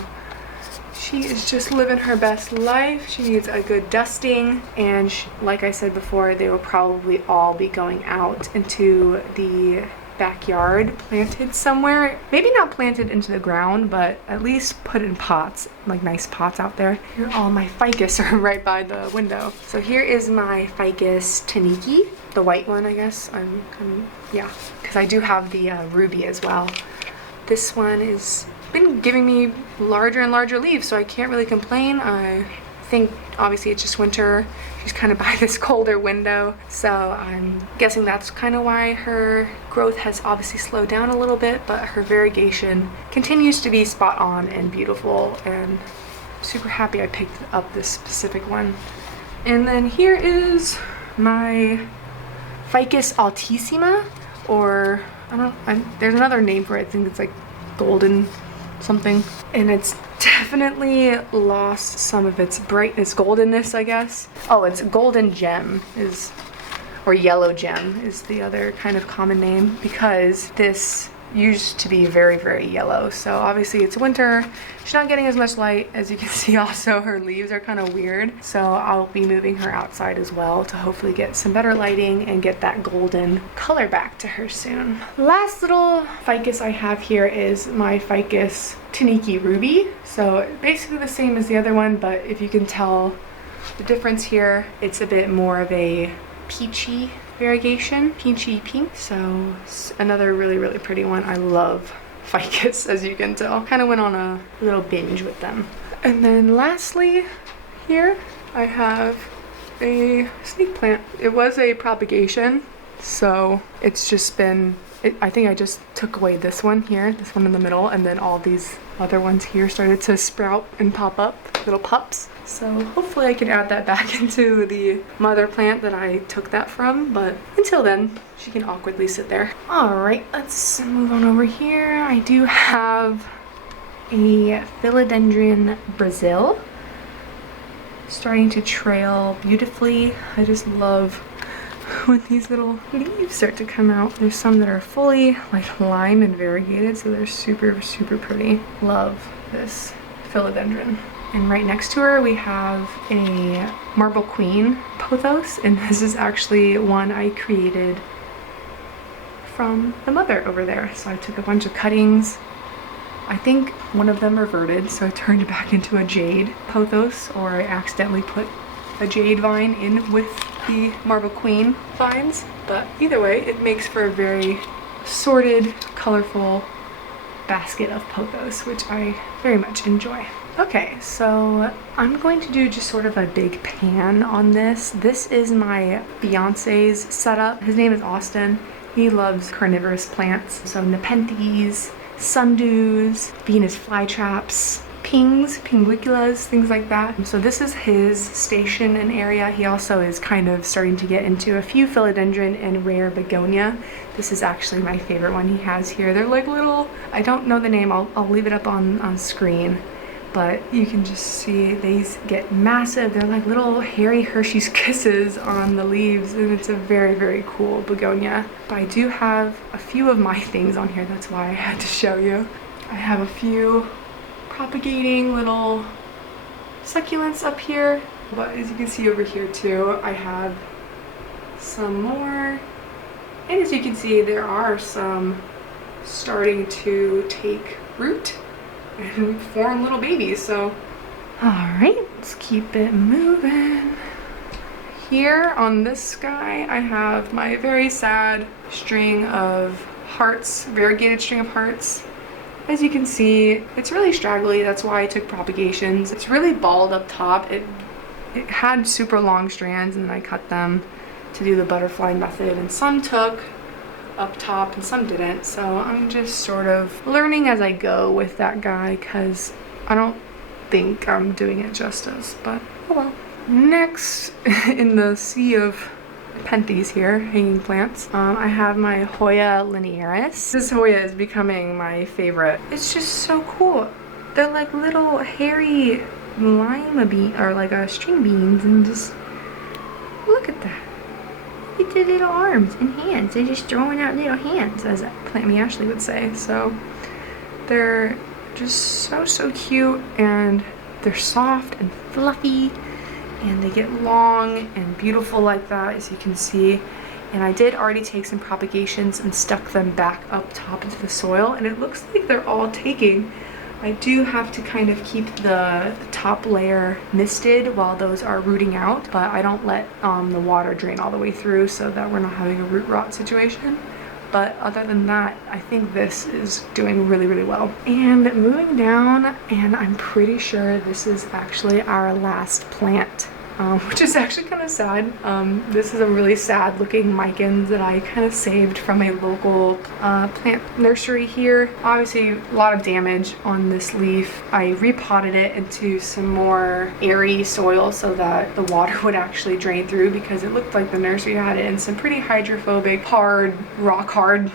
she is just living her best life. She needs a good dusting, and like I said before, they will probably all be going out into the backyard, planted somewhere. Maybe not planted into the ground, but at least put in pots, like nice pots out there. Here, all my ficus are right by the window. So here is my Ficus taniki, the white one, I guess. Yeah, because I do have the ruby as well. This one is been giving me larger and larger leaves, so I can't really complain. I think obviously it's just winter. She's kind of by this colder window, so I'm guessing that's kind of why her growth has obviously slowed down a little bit, but her variegation continues to be spot on and beautiful, and super happy I picked up this specific one. And then here is my Ficus altissima, or there's another name for it. I think it's like golden something, and it's definitely lost some of its brightness, goldenness, I guess. Oh, it's golden gem or yellow gem is the other kind of common name, because this used to be very, very yellow. So obviously it's winter, she's not getting as much light. As you can see, also her leaves are kind of weird, so I'll be moving her outside as well to hopefully get some better lighting and get that golden color back to her soon. Last little ficus I have here is my Ficus taniki ruby. So basically the same as the other one, but if you can tell the difference here, it's a bit more of a peachy variegation, peachy pink. So another really, really pretty one. I love ficus, as you can tell. Kind of went on a little binge with them. And then lastly here I have a snake plant. It was a propagation, so it's just been, I think I just took away this one here, this one in the middle, and then all these other ones here started to sprout and pop up, little pups. So hopefully I can add that back into the mother plant that I took that from, but until then, she can awkwardly sit there. All right, let's move on over here. I do have a Philodendron Brazil starting to trail beautifully. I just love when these little leaves start to come out. There's some that are fully like lime and variegated, so they're super, super pretty. Love this philodendron. And right next to her we have a marble queen pothos, and this is actually one I created from the mother over there. So I took a bunch of cuttings. I think one of them reverted, so I turned it back into a jade pothos, or I accidentally put a jade vine in with the marble queen vines. But either way, it makes for a very sorted, colorful basket of pothos, which I very much enjoy. Okay, so I'm going to do just sort of a big pan on this. This is my fiance's setup. His name is Austin. He loves carnivorous plants, so nepenthes, sundews, Venus flytraps, pings, pinguiculas, things like that. So this is his station and area. He also is kind of starting to get into a few philodendron and rare begonia. This is actually my favorite one he has here. They're like little, I don't know the name, I'll leave it up on screen. But you can just see these get massive. They're like little hairy Hershey's Kisses on the leaves, and it's a very, very cool begonia. But I do have a few of my things on here, that's why I had to show you. I have a few propagating little succulents up here. But as you can see over here too, I have some more. And as you can see, there are some starting to take root and form little babies. So, all right, let's keep it moving. Here on this guy, I have my very sad string of hearts, variegated string of hearts. As you can see, it's really straggly. That's why I took propagations. It's really bald up top. It had super long strands, and then I cut them to do the butterfly method, and some took up top and some didn't. So I'm just sort of learning as I go with that guy, because I don't think I'm doing it justice, but oh well. Next, in the sea of penthes here, hanging plants, I have my Hoya linearis. This Hoya is becoming my favorite. It's just so cool. They're like little hairy lima bean, or like string beans, and just look at that. Look at the little arms and hands. They're just throwing out little hands, as Plant Me Ashley would say. So they're just so cute, and they're soft and fluffy, and they get long and beautiful like that, as you can see. And I did already take some propagations and stuck them back up top into the soil, and it looks like they're all taking. I do have to kind of keep the top layer misted while those are rooting out, but I don't let the water drain all the way through so that we're not having a root rot situation. But other than that, I think this is doing really well. And moving down, and I'm pretty sure this is actually our last plant, which is actually kind of sad. This is a really sad looking Micans that I kind of saved from a local plant nursery here. Obviously a lot of damage on this leaf. I repotted it into some more airy soil so that the water would actually drain through, because it looked like the nursery had it in some pretty hydrophobic, hard, rock hard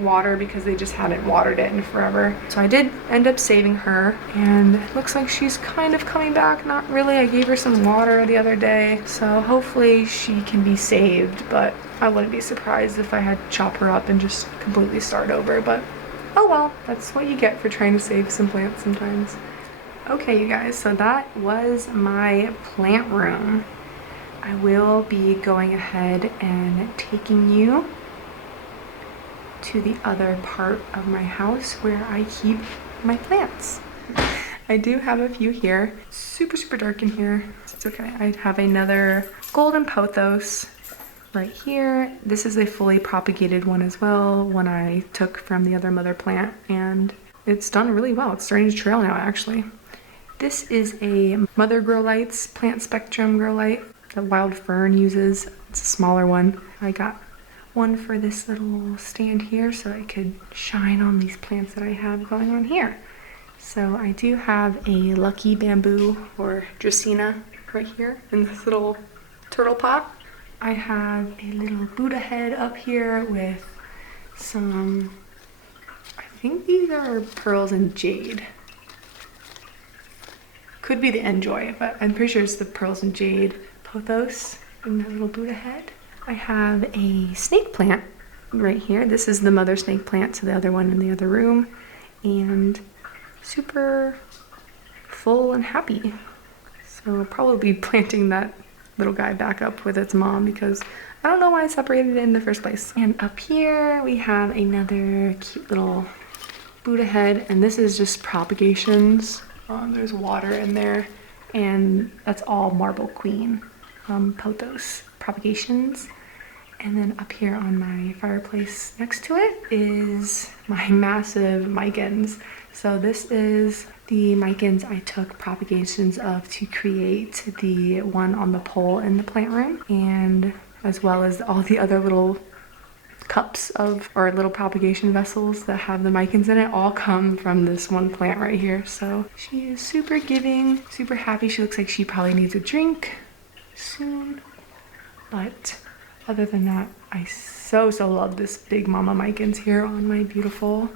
water, because they just hadn't watered it in forever. So I did end up saving her, and it looks like she's kind of coming back. Not really. I gave her some water the other day, so hopefully she can be saved, but I wouldn't be surprised if I had to chop her up and just completely start over. But oh well, that's what you get for trying to save some plants sometimes. Okay, you guys, so that was my plant room. I will be going ahead and taking you to the other part of my house where I keep my plants. I do have a few here. Super dark in here. It's okay. I have another golden pothos right here. This is a fully propagated one as well, one I took from the other mother plant, and it's done really well. It's starting to trail now, actually. This is a Mother Grow Lights Plant Spectrum Grow Light that Wild Fern uses. It's a smaller one. I got one for this little stand here so I could shine on these plants that I have going on here. So I do have a Lucky Bamboo, or Dracaena, right here in this little turtle pot. I have a little Buddha head up here with some, I think these are pearls and jade. Could be the Enjoy, but I'm pretty sure it's the pearls and jade pothos in the little Buddha head. I have a snake plant right here. This is the mother snake plant to the other one in the other room, and super full and happy. So I'll probably be planting that little guy back up with its mom, because I don't know why I separated it in the first place. And up here we have another cute little Buddha head, and this is just propagations. There's water in there, and that's all Marble Queen pothos propagations. And then up here on my fireplace next to it is my massive Micans. So this is the Micans I took propagations of to create the one on the pole in the plant room, and as well as all the other little cups of, or little propagation vessels that have the Micans in it, all come from this one plant right here. So she is super giving, super happy. She looks like she probably needs a drink soon, but other than that, I so love this big mama Micans here on my beautiful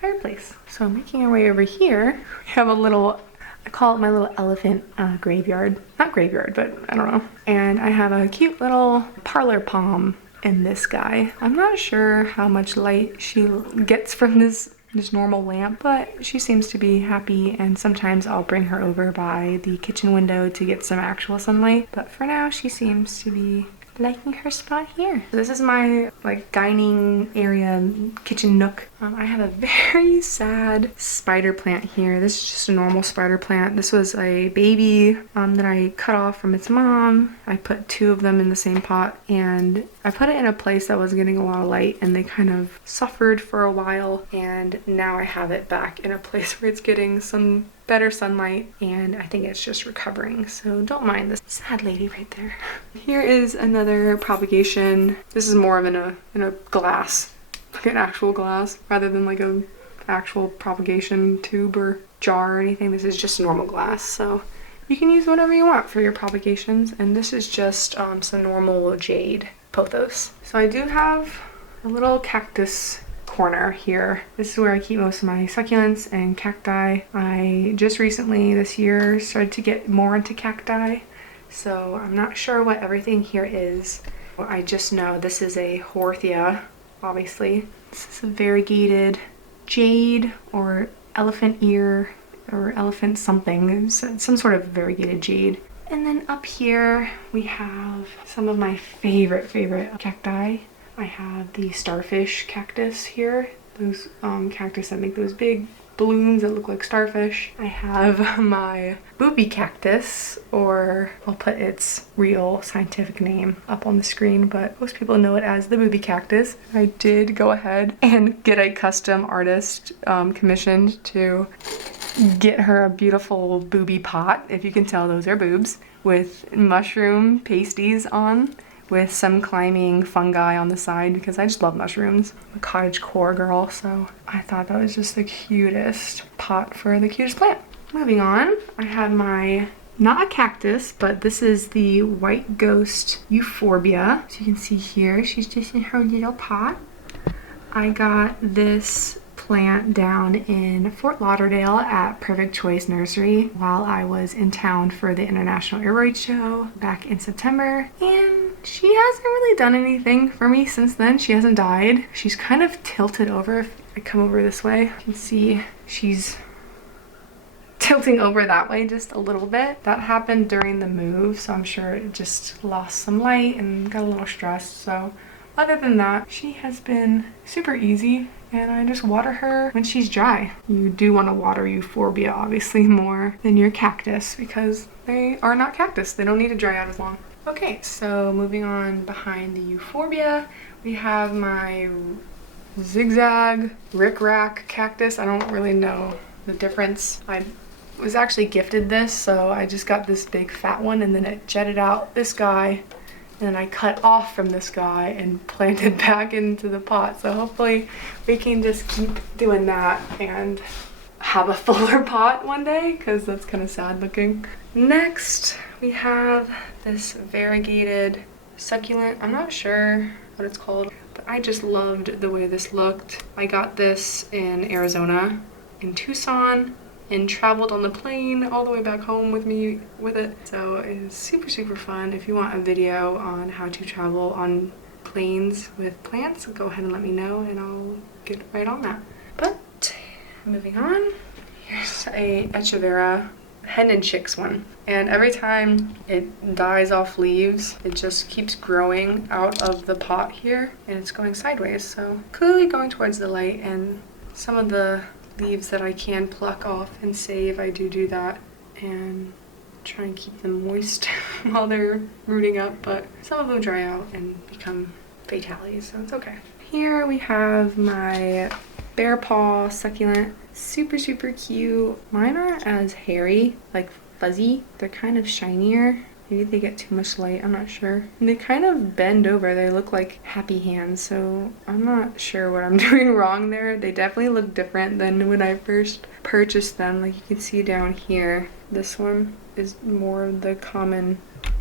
fireplace. So making our way over here, we have a little, I call it my little elephant graveyard. Not graveyard, but I don't know. And I have a cute little parlor palm in this guy. I'm not sure how much light she gets from this just normal lamp, but she seems to be happy, and sometimes I'll bring her over by the kitchen window to get some actual sunlight. But for now, she seems to be liking her spot here. So this is my like dining area, kitchen nook. I have a very sad spider plant here. This is just a normal spider plant. This was a baby that I cut off from its mom. I put 2 of them in the same pot, and I put it in a place that was getting a lot of light, and they kind of suffered for a while, and now I have it back in a place where it's getting some better sunlight, and I think it's just recovering, so don't mind this sad lady right there. Here is another propagation. This is more of in a glass, like an actual glass, rather than like a actual propagation tube or jar or anything. This is just normal glass, so you can use whatever you want for your propagations. And this is just some normal jade pothos. So I do have a little cactus corner here. This is where I keep most of my succulents and cacti. I just recently this year started to get more into cacti, so I'm not sure what everything here is. I just know this is a Horothea, obviously. This is a variegated jade or elephant ear or elephant something, some sort of variegated jade. And then up here we have some of my favorite cacti. I have the starfish cactus here, those cactus that make those big balloons that look like starfish. I have my booby cactus, or I'll put its real scientific name up on the screen, but most people know it as the booby cactus. I did go ahead and get a custom artist commissioned to get her a beautiful booby pot, if you can tell those are boobs, with mushroom pasties on, with some climbing fungi on the side, because I just love mushrooms. I'm a cottagecore girl, so I thought that was just the cutest pot for the cutest plant. Moving on, I have my, not a cactus, but this is the white ghost euphorbia. So you can see here, she's just in her little pot. I got this plant down in Fort Lauderdale at Perfect Choice Nursery while I was in town for the International Aroid Show back in September, and she hasn't really done anything for me since then. She hasn't died. She's kind of tilted over. If I come over this way, you can see she's tilting over that way just a little bit. That happened during the move, so I'm sure it just lost some light and got a little stressed. So other than that, she has been super easy, and I just water her when she's dry. You do want to water euphorbia obviously more than your cactus, because they are not cactus. They don't need to dry out as long. Okay, so moving on behind the euphorbia, we have my zigzag rickrack cactus. I don't really know the difference. I was actually gifted this, so I just got this big fat one, and then it jetted out this guy, and I cut off from this guy and planted back into the pot. So hopefully we can just keep doing that and have a fuller pot one day, because that's kind of sad looking. Next, we have this variegated succulent. I'm not sure what it's called, but I just loved the way this looked. I got this in Arizona, in Tucson, and traveled on the plane all the way back home with me with it. So it's super fun. If you want a video on how to travel on planes with plants, go ahead and let me know and I'll get right on that. But moving on, here's a Echeveria hen and chicks one. And every time it dies off leaves, it just keeps growing out of the pot here, and it's going sideways. So clearly going towards the light, and some of the leaves that I can pluck off and save, I do that and try and keep them moist while they're rooting up, but some of them dry out and become fatalities, so it's okay. Here we have my bear paw succulent. Super cute. Mine aren't as hairy, like fuzzy. They're kind of shinier. Maybe they get too much light, I'm not sure. And they kind of bend over. They look like happy hands, so I'm not sure what I'm doing wrong there. They definitely look different than when I first purchased them. Like you can see down here, this one is more of the common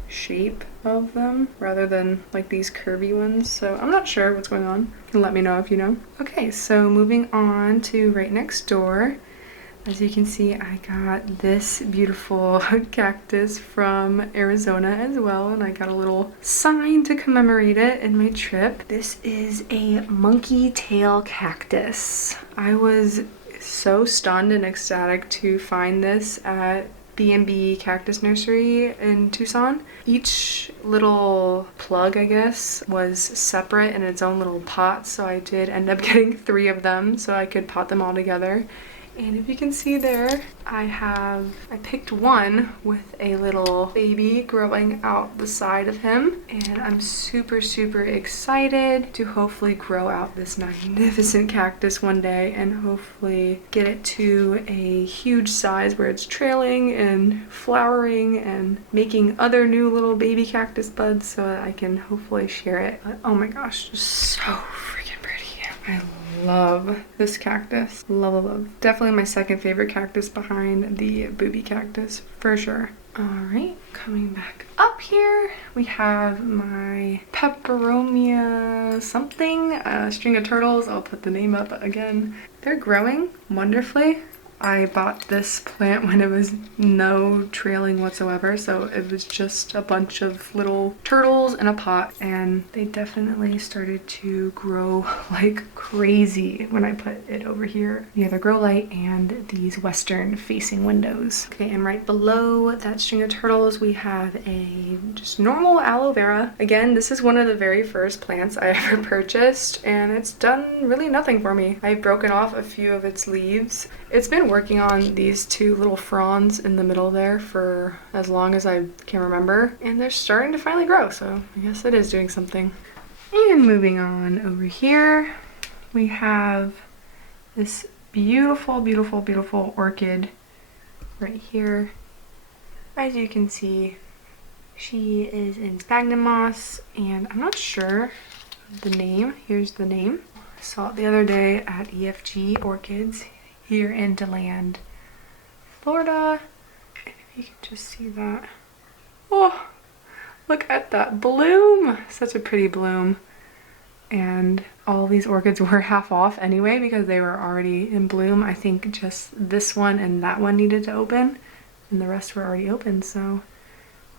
shape of them rather than like these curvy ones. So I'm not sure what's going on. You can let me know if you know. Okay, so moving on to right next door. As you can see, I got this beautiful cactus from Arizona as well, and I got a little sign to commemorate it in my trip. This is a monkey tail cactus. I was so stunned and ecstatic to find this at B&B Cactus Nursery in Tucson. Each little plug, I guess, was separate in its own little pot, so I did end up getting 3 of them so I could pot them all together. And if you can see there, I picked one with a little baby growing out the side of him. And I'm super, super excited to hopefully grow out this magnificent cactus one day and hopefully get it to a huge size where it's trailing and flowering and making other new little baby cactus buds so that I can hopefully share it. But oh my gosh, just so freaking pretty. I love this cactus. Love. Definitely my second favorite cactus behind the booby cactus for sure. All right, coming back up here, we have my peperomia something, string of turtles. I'll put the name up again. They're growing wonderfully. I bought this plant when it was no trailing whatsoever, so it was just a bunch of little turtles in a pot, and they definitely started to grow like crazy when I put it over here near the grow light and these western facing windows. Okay, and right below that string of turtles we have a just normal aloe vera. Again, this is one of the very first plants I ever purchased, and it's done really nothing for me. I've broken off a few of its leaves. It's been working on these 2 little fronds in the middle there for as long as I can remember, and they're starting to finally grow, so I guess it is doing something. And moving on over here, we have this beautiful, beautiful, beautiful orchid right here. As you can see, she is in sphagnum moss, and I'm not sure the name. Here's the name. I saw it the other day at EFG Orchids here in DeLand, Florida. And if you can just see that. Oh, look at that bloom. Such a pretty bloom. And all these orchids were half off anyway because they were already in bloom. I think just this one and that one needed to open, and the rest were already open. So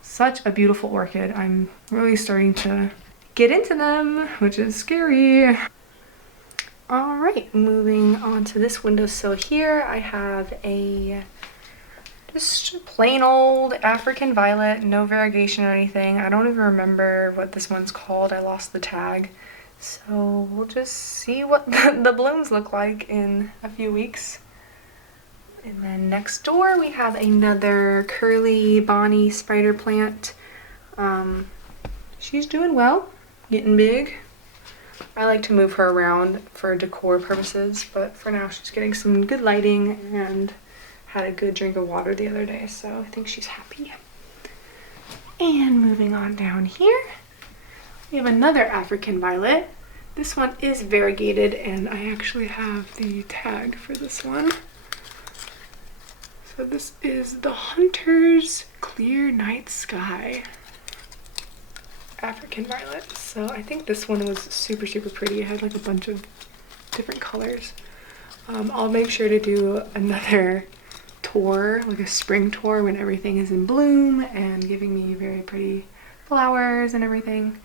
such a beautiful orchid. I'm really starting to get into them, which is scary. All right, moving on to this windowsill here, I have a just plain old African violet, no variegation or anything. I don't even remember what this one's called. I lost the tag. So we'll just see what the blooms look like in a few weeks. And then next door we have another curly Bonnie spider plant. She's doing well, getting big. I like to move her around for decor purposes, but for now she's getting some good lighting and had a good drink of water the other day, so I think she's happy. And moving on down here, we have another African violet. This one is variegated, and I actually have the tag for this one. So this is the Hunter's Clear Night Sky African violet. So I think this one was super, super pretty. It had like a bunch of different colors. I'll make sure to do another tour, like a spring tour when everything is in bloom and giving me very pretty flowers and everything,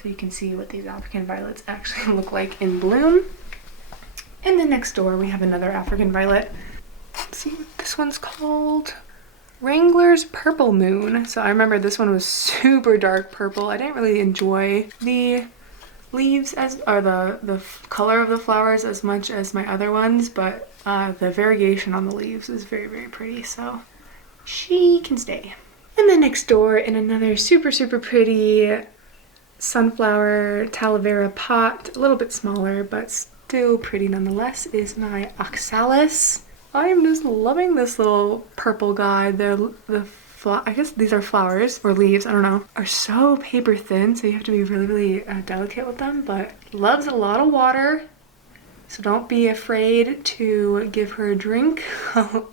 so you can see what these African violets actually look like in bloom. And then next door we have another African violet. Let's see what this one's called. Wrangler's Purple Moon. So I remember this one was super dark purple. I didn't really enjoy the leaves or the color of the flowers as much as my other ones, but the variegation on the leaves is very, very pretty, so she can stay. And then next door in another super, super pretty sunflower talavera pot, a little bit smaller but still pretty nonetheless, is my oxalis. I am just loving this little purple guy. I guess these are flowers or leaves, I don't know, are so paper thin, so you have to be really, really delicate with them, but loves a lot of water. So don't be afraid to give her a drink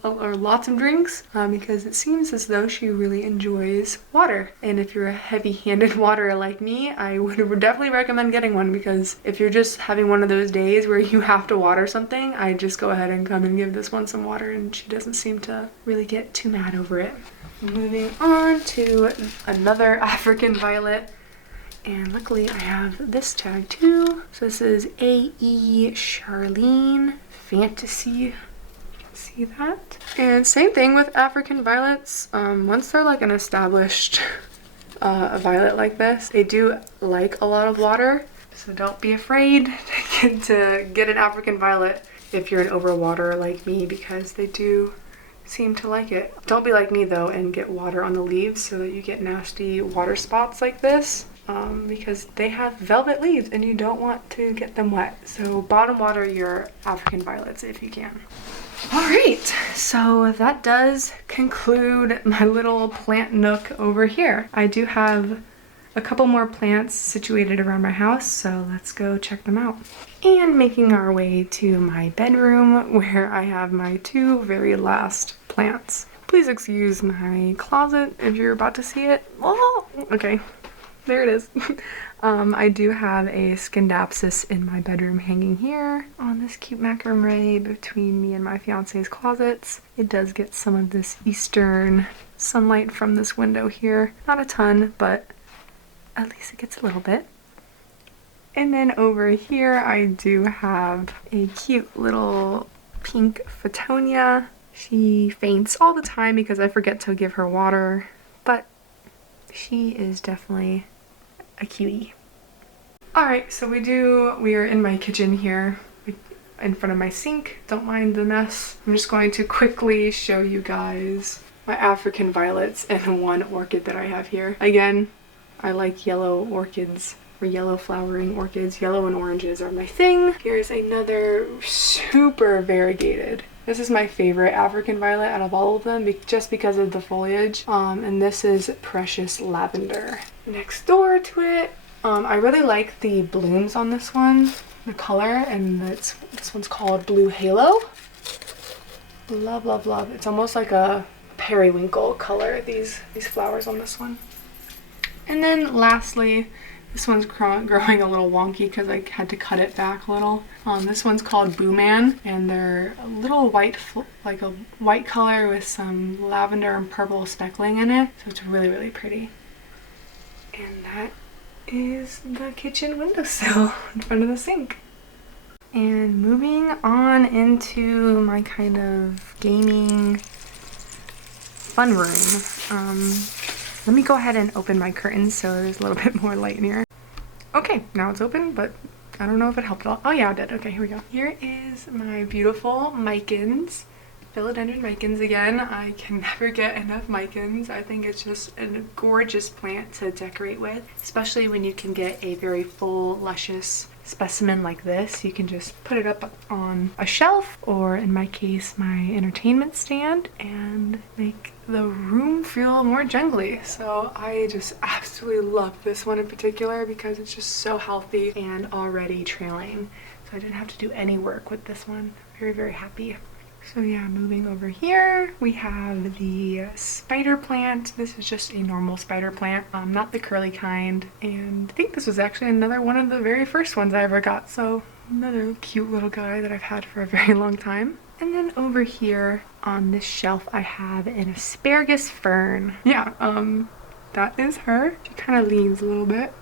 or lots of drinks because it seems as though she really enjoys water. And if you're a heavy-handed waterer like me, I would definitely recommend getting one, because if you're just having one of those days where you have to water something, I just go ahead and come and give this one some water, and she doesn't seem to really get too mad over it. Moving on to another African violet. And luckily I have this tag too. So this is A.E. Charlene Fantasy. See that? And same thing with African violets. Once they're like an established violet like this, they do like a lot of water. So don't be afraid to get an African violet if you're an overwaterer like me, because they do seem to like it. Don't be like me though and get water on the leaves so that you get nasty water spots like this. Because they have velvet leaves and you don't want to get them wet. So bottom water your African violets if you can. Alright, so that does conclude my little plant nook over here. I do have a couple more plants situated around my house, so let's go check them out. And making our way to my bedroom where I have my two very last plants. Please excuse my closet if you're about to see it. Oh, okay. There it is. I do have a Scindapsus in my bedroom hanging here on this cute macrame between me and my fiance's closets. It does get some of this eastern sunlight from this window here. Not a ton, but at least it gets a little bit. And then over here I do have a cute little pink Photonia. She faints all the time because I forget to give her water, but she is definitely a cutie. Alright, so we are in my kitchen here in front of my sink. Don't mind the mess. I'm just going to quickly show you guys my African violets and one orchid that I have here. Again, I like yellow orchids or yellow flowering orchids. Yellow and oranges are my thing. Here's another super variegated. This is my favorite African violet out of all of them just because of the foliage. And this is Precious Lavender. Next door to it, I really like the blooms on this one, the color, and this one's called Blue Halo. Love, love, love. It's almost like a periwinkle color, these flowers on this one. And then lastly, this one's growing a little wonky because I had to cut it back a little. This one's called Boo Man, and they're a little white, like a white color with some lavender and purple speckling in it. So it's really, really pretty. And that is the kitchen windowsill in front of the sink. And moving on into my kind of gaming fun room. Let me go ahead and open my curtains so there's a little bit more light in here. Okay, now it's open, but I don't know if it helped at all. Oh yeah, it did. Okay, here we go. Here is my beautiful Micans. Philodendron Micans again. I can never get enough Micans. I think it's just a gorgeous plant to decorate with, especially when you can get a very full, luscious specimen like this. You can just put it up on a shelf, or in my case, my entertainment stand, and make the room feel more jungly. So I just absolutely love this one in particular because it's just so healthy and already trailing. So I didn't have to do any work with this one. Very, very happy. So yeah, moving over here, we have the spider plant. This is just a normal spider plant, not the curly kind. And I think this was actually another one of the very first ones I ever got. So another cute little guy that I've had for a very long time. And then over here on this shelf, I have an asparagus fern. Yeah, that is her. She kind of leans a little bit,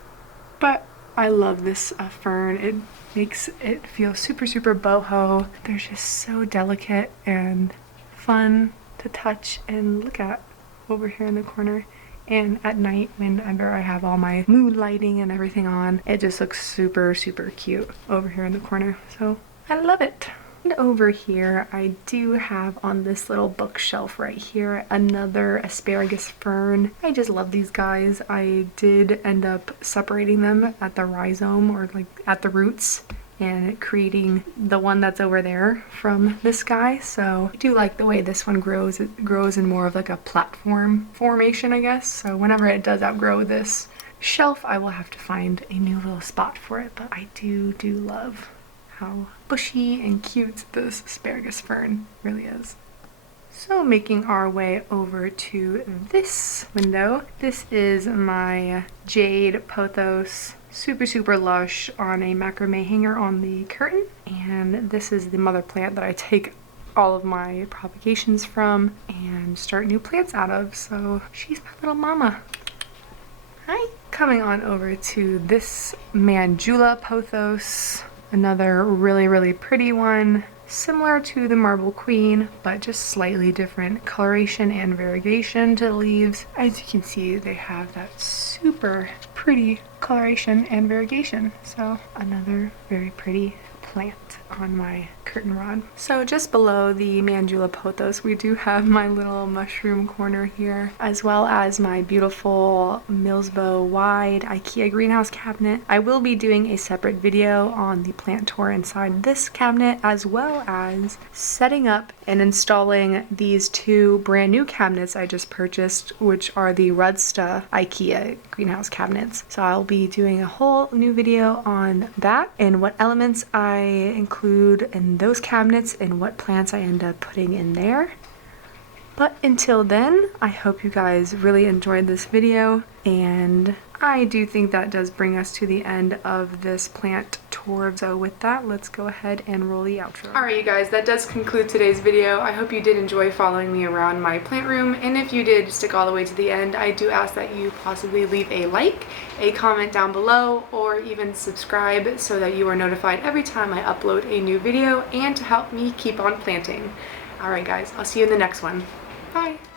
but I love this fern. It makes it feel super, super boho. They're just so delicate and fun to touch and look at over here in the corner. And at night, whenever I have all my mood lighting and everything on, it just looks super, super cute over here in the corner. So I love it. And over here, I do have on this little bookshelf right here another asparagus fern. I just love these guys. I did end up separating them at the rhizome, or like at the roots, and creating the one that's over there from this guy. So I do like the way this one grows. It grows in more of like a platform formation, I guess. So whenever it does outgrow this shelf, I will have to find a new little spot for it. But I do love how bushy and cute this asparagus fern really is. So making our way over to this window. This is my jade pothos, super lush, on a macrame hanger on the curtain. And this is the mother plant that I take all of my propagations from and start new plants out of. So she's my little mama. Hi. Coming on over to this Mandula pothos, another really pretty one. Similar to the Marble Queen, but just slightly different coloration and variegation to the leaves. As you can see, they have that super pretty coloration and variegation. So another very pretty plant on my curtain rod. So just below the Mandula pothos, we do have my little mushroom corner here, as well as my beautiful Millsbow wide IKEA greenhouse cabinet. I will be doing a separate video on the plant tour inside this cabinet, as well as setting up and installing these two brand new cabinets I just purchased, which are the Rudsta IKEA greenhouse cabinets. So I'll be doing a whole new video on that and what elements I include in those cabinets and what plants I end up putting in there. But until then, I hope you guys really enjoyed this video, and I do think that does bring us to the end of this plant tour. So with that, let's go ahead and roll the outro. Alright you guys, that does conclude today's video. I hope you did enjoy following me around my plant room, and if you did stick all the way to the end, I do ask that you possibly leave a like, a comment down below, or even subscribe so that you are notified every time I upload a new video and to help me keep on planting. Alright guys, I'll see you in the next one. Bye!